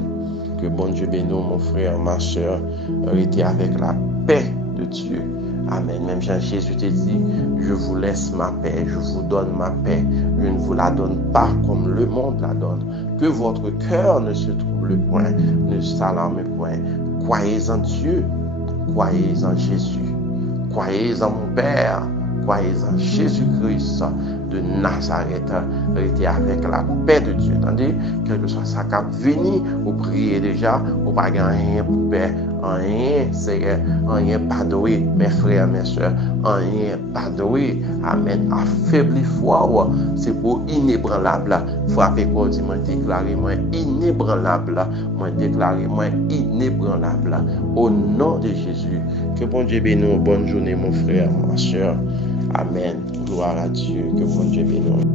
Que bon Dieu bénisse mon frère, ma soeur, restez avec la paix de Dieu. Amen. Même Jean-Jésus te dit, je vous laisse ma paix, je vous donne ma paix. Je ne vous la donne pas comme le monde la donne. Que votre cœur ne se trouble point, ne s'alarme point. Croyez en Dieu, croyez en Jésus, croyez en mon Père, croyez en Jésus-Christ de Nazareth. Restez avec la paix de Dieu. Attendez, quel que soit ça qui venu, vous priez déjà, vous n'avez rien pour paix. Rien, Seigneur, rien pardonné, mes frères, mes soeurs, rien pardonné. Amen. Affaibli foi, c'est pour inébranlable. Frappez quoi, dit moi déclaré, moi inébranlable. Moi déclaré, moi inébranlable. Au nom de Jésus. Que bon Dieu bénisse. Bonne journée, mon frère, ma soeur. Amen. Gloire à Dieu. Que bon Dieu bénisse.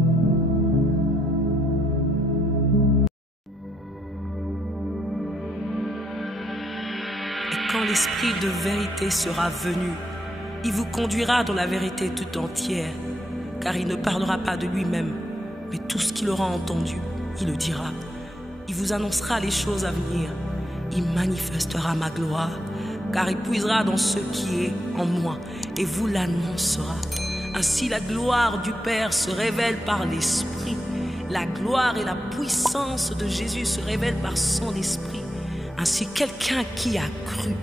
Quand l'esprit de vérité sera venu, il vous conduira dans la vérité tout entière, car il ne parlera pas de lui-même, mais tout ce qu'il aura entendu, il le dira. Il vous annoncera les choses à venir, il manifestera ma gloire, car il puisera dans ce qui est en moi, et vous l'annoncera. Ainsi la gloire du Père se révèle par l'Esprit, la gloire et la puissance de Jésus se révèlent par son Esprit. Ainsi, quelqu'un qui a cru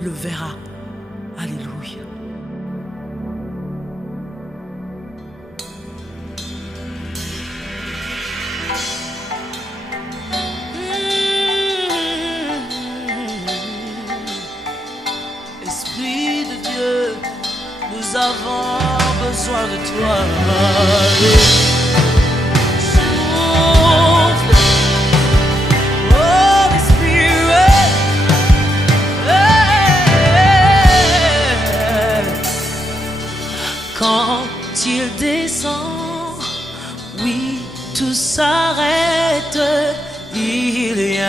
le verra. Alléluia. Esprit de Dieu, nous avons besoin de toi. Quand il descend,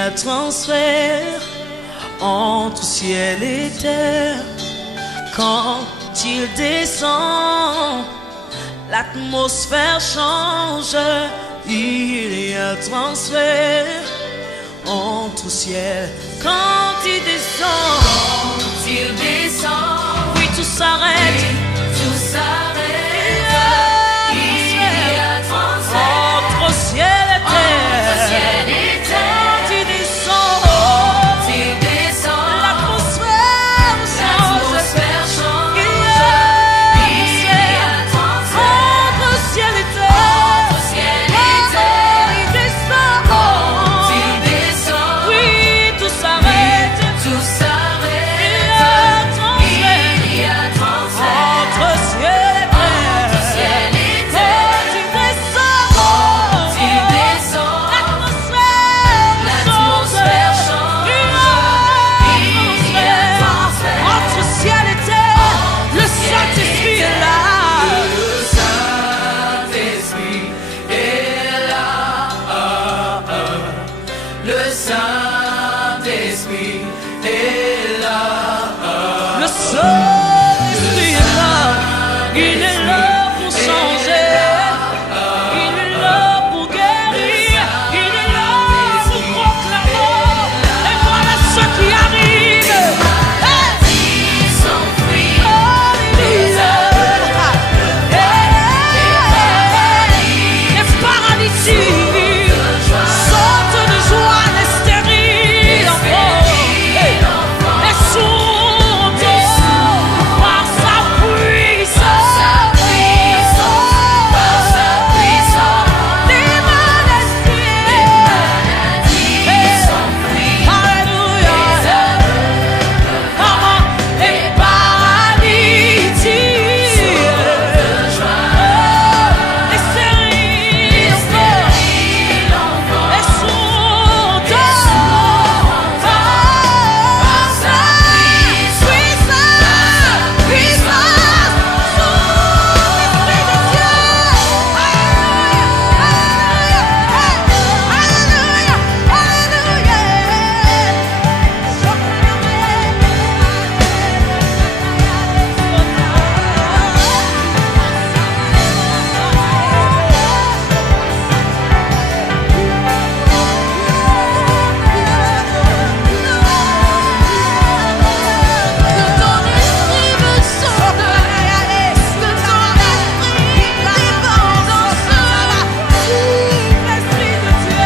a transfert entre ciel et terre. Quand il descend, l'atmosphère change. Il y a transfert entre ciel. Quand il descend, oui, tout s'arrête. Tout s'arrête. Il y a transfert Entre ciel et terre. ciel et terre. Quand il descend, Il descend, l'atmosphère change. l'atmosphère change. Il y a transfert entre ciel et terre. ciel et Quand terre. il descend, Il descend, oui, tout s'arrête. tout s'arrête. Il y a transfert Il y a transfert entre ciel et terre. ciel et Quand terre. il descend, Il descend, l'atmosphère change. Il y a transfert entre ciel et terre. Le Saint-Esprit est là. le Saint-Esprit est là. Le Saint-Esprit est là. Le Saint-Esprit est là. Il est là pour changer. Il est là pour guérir. Il est là pour proclamer. Et voilà ce qui arrive. Ils sont free. Alléluia. Les paralytiques sautent de joie, les stériles enfants. Les sourds par sa puissance. Les maladies sont free. Alléluia. Maman, les paralytiques, les stériles enfants, les sourds par sa puissance, sous l'Esprit de Dieu.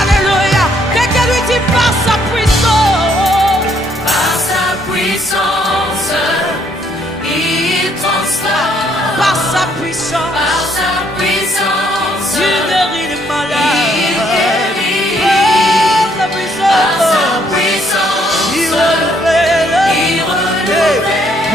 Alléluia. Quelqu'un lui dit par sa puissance. Par sa puissance, il transforme. Par sa puissance, Par sa puissance, il guérit les malades. il guérit. Par sa Par sa puissance, puissance, il renouvelle. il renouvelle.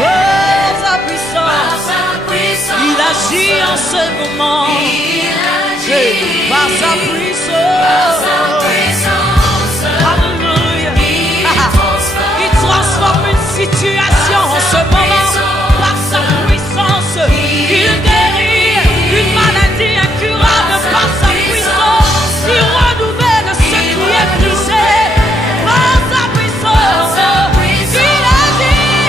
Par sa Par puissance, sa puissance, il agit en ce moment. il agit. Par sa Par puissance, sa puissance, Alléluia. il transforme. Il transforme une situation en ce moment. Par sa puissance, il guérit une maladie incurable. Par sa puissance, il renouvelle ce qui est brisé. Par sa puissance, il agit.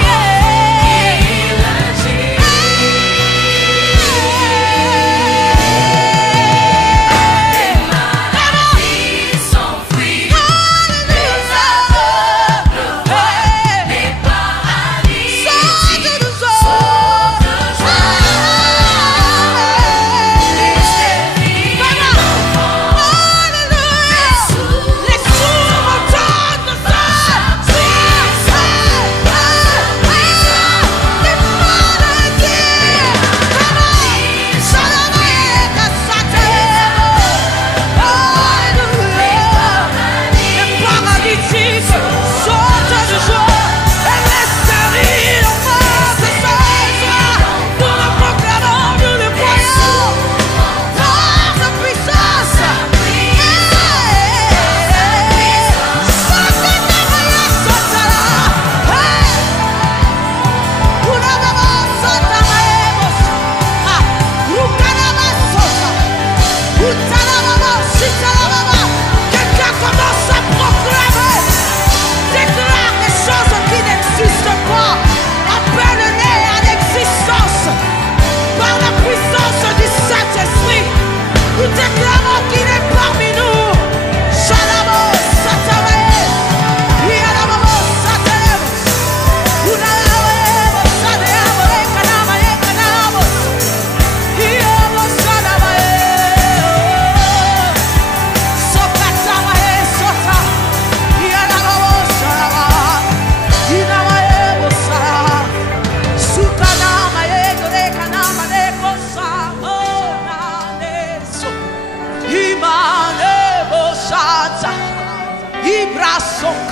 Il agit.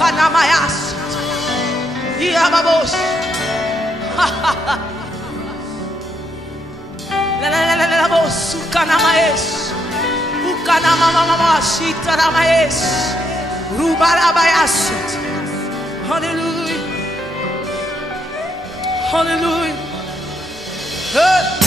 Sukanamayas. Yababos. La Sukanamayes. Ukanamamamas. Itaramayes. Rubarabayas. Hallelujah. Hallelujah. Hey.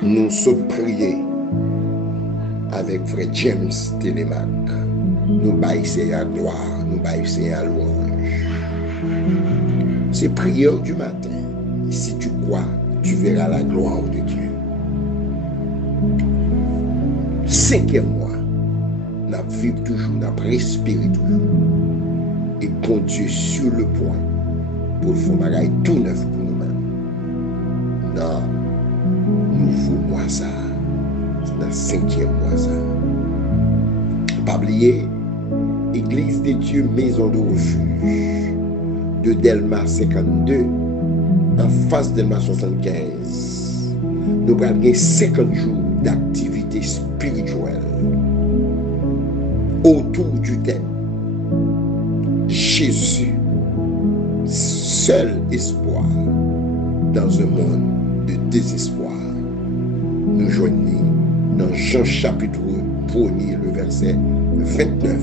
Nous sommes priés avec frère James Télémac. Nous baissons à gloire, nous baissons à louange. C'est prière du matin. Et si tu crois, tu verras la gloire de Dieu. 5e mois, nous vivons toujours, nous respirons toujours. Et bon Dieu sur le point pour faire un bagage tout neuf pour nous-mêmes. Non. Nouveau mois ça, c'est dans le 5e mois ça. Pas oublier, Église des Dieux, maison de refuge, de Delma 52, en face de Delma 75. Nous avons gagné 50 jours d'activité spirituelle autour du thème Jésus, seul espoir dans un monde de désespoir. Nous joignons dans Jean chapitre 1er, le verset 29.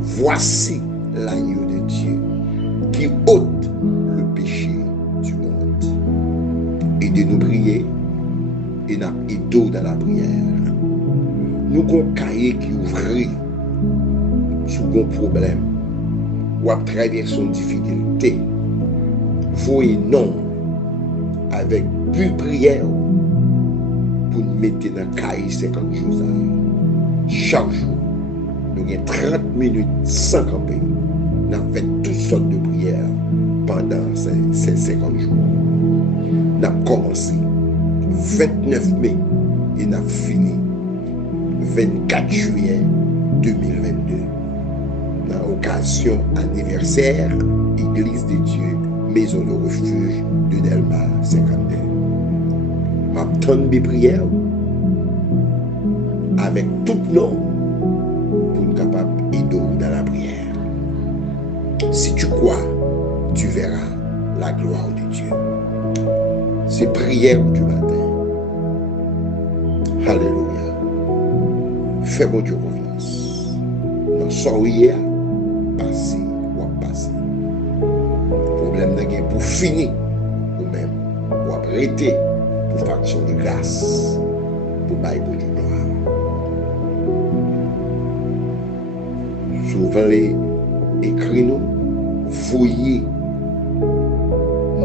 Voici l'agneau de Dieu qui ôte le péché du monde. Et de nous prier et n'a d'eau dans la prière. Nous avons un cahier qui ouvre sous un problème ou à travers son difficulté. Voyez non avec plus prière pour nous mettre dans le cahier 50 jours. Chaque jour, nous avons 30 minutes sans camper. Nous avons fait toutes sortes de prières pendant ces 50 jours. Nous avons commencé 29 mai et nous avons fini 24 juillet 2022. Dans l'occasion anniversaire, Église de Dieu, maison de refuge de Delma 52. M'attends mes prières avec tout nom pour nous capables d'aider dans la prière. Si tu crois, tu verras la gloire de Dieu. C'est prière du matin. Alléluia. Fais mon Dieu confiance. Dans soirée, passer ou passer. Problème n'est pour finir ou même pour arrêter pour faire action de grâce pour bailler pour du gloire. Souvent les écrits nous voyez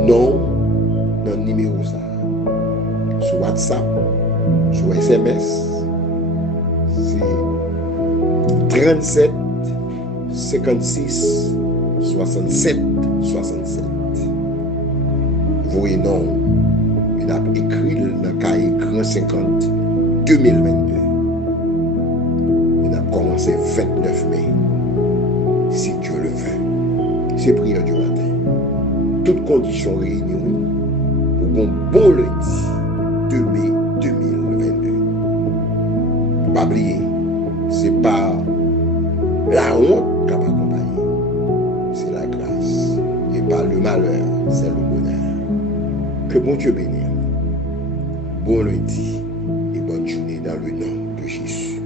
non dans le numéro ça sur WhatsApp, sur SMS, c'est 37 56 67 67. Voyez non, Il a écrit dans le cahier Grand 50 2022. Il a commencé 29 mai. Si Dieu le veut. C'est prière du matin. Toutes conditions réunies pour un bon lundi 2 mai 2022. Pas oublier, c'est pas la honte qui va accompagner, c'est la grâce. Et pas le malheur, c'est le bonheur. Que bon Dieu bénisse. Bon lundi et bonne journée dans le nom de Jésus.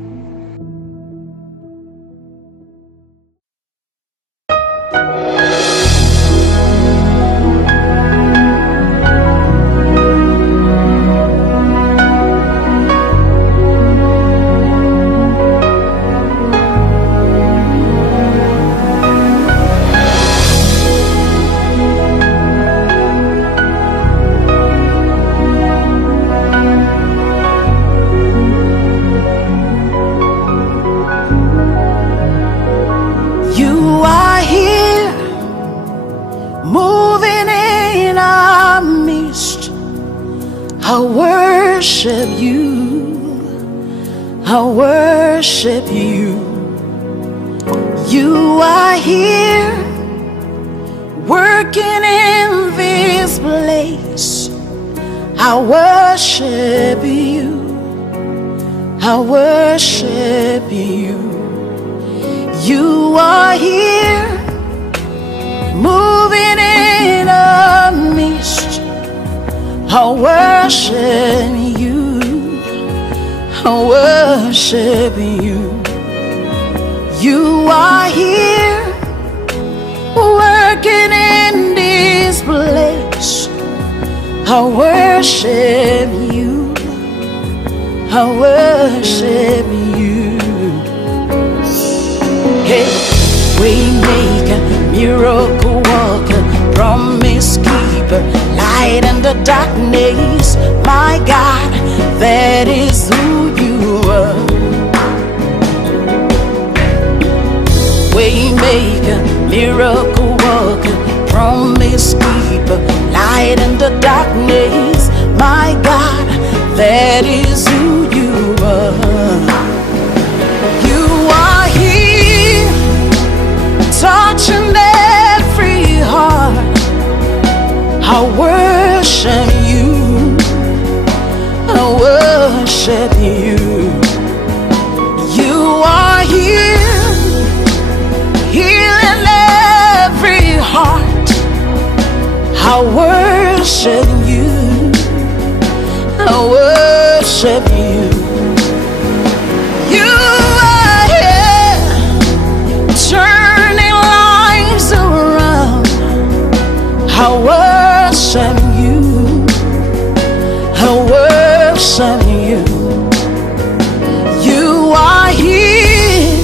I worship you. I worship you. You are here working in this place. I worship you. I worship you. You are here moving in a mist. I worship you. I worship you. You are here working in this place. I worship you. I worship you. Hey, waymaker, miracle worker, promise keeper, light in the darkness. My God, that is who you are. Waymaker, miracle worker, promise keeper, light in the darkness. My God, that is who you are. You are here, touching every heart. I worship you. I worship you. You are here, healing every heart. I worship you. I worship you. You are here, turning lives around. I worship you. I worship you. You are here,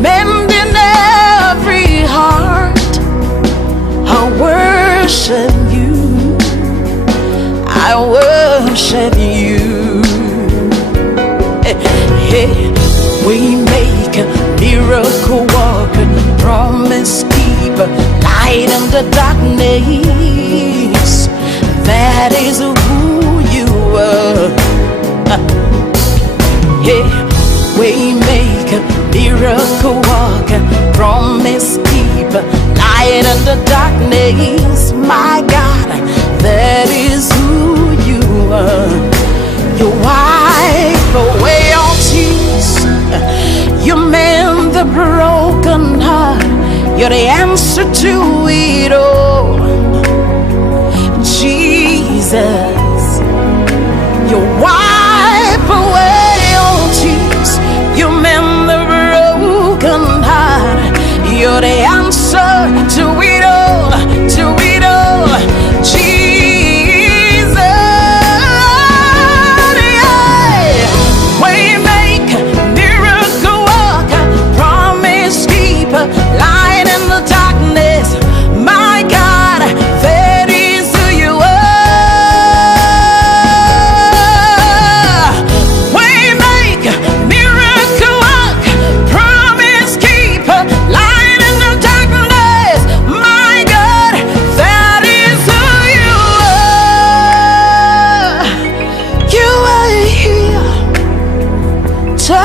mending every heart. I worship you. I worship you. Hey, we make a miracle walker, promise keeper, light in the darkness. That is who you are. Hey, we make a miracle walker, promise keeper, light in the darkness. My God, that is who you are. You wipe away all tears. You mend the broken heart. You're the answer to it all. Jesus, you wipe away all tears. You mend the broken heart. You're the answer to it all, to it all. Jesus, yeah. Waymaker, miracle worker, promise keeper, light in the darkness. My God, that is who you are.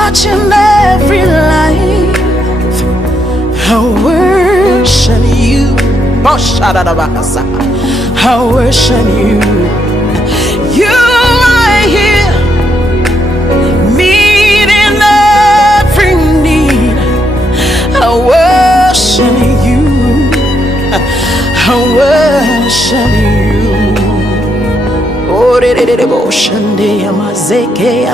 touching every life. I worship you. I worship you. You are here, meeting every need. I worship you. I worship you. Oh, de devotion, de amazeke,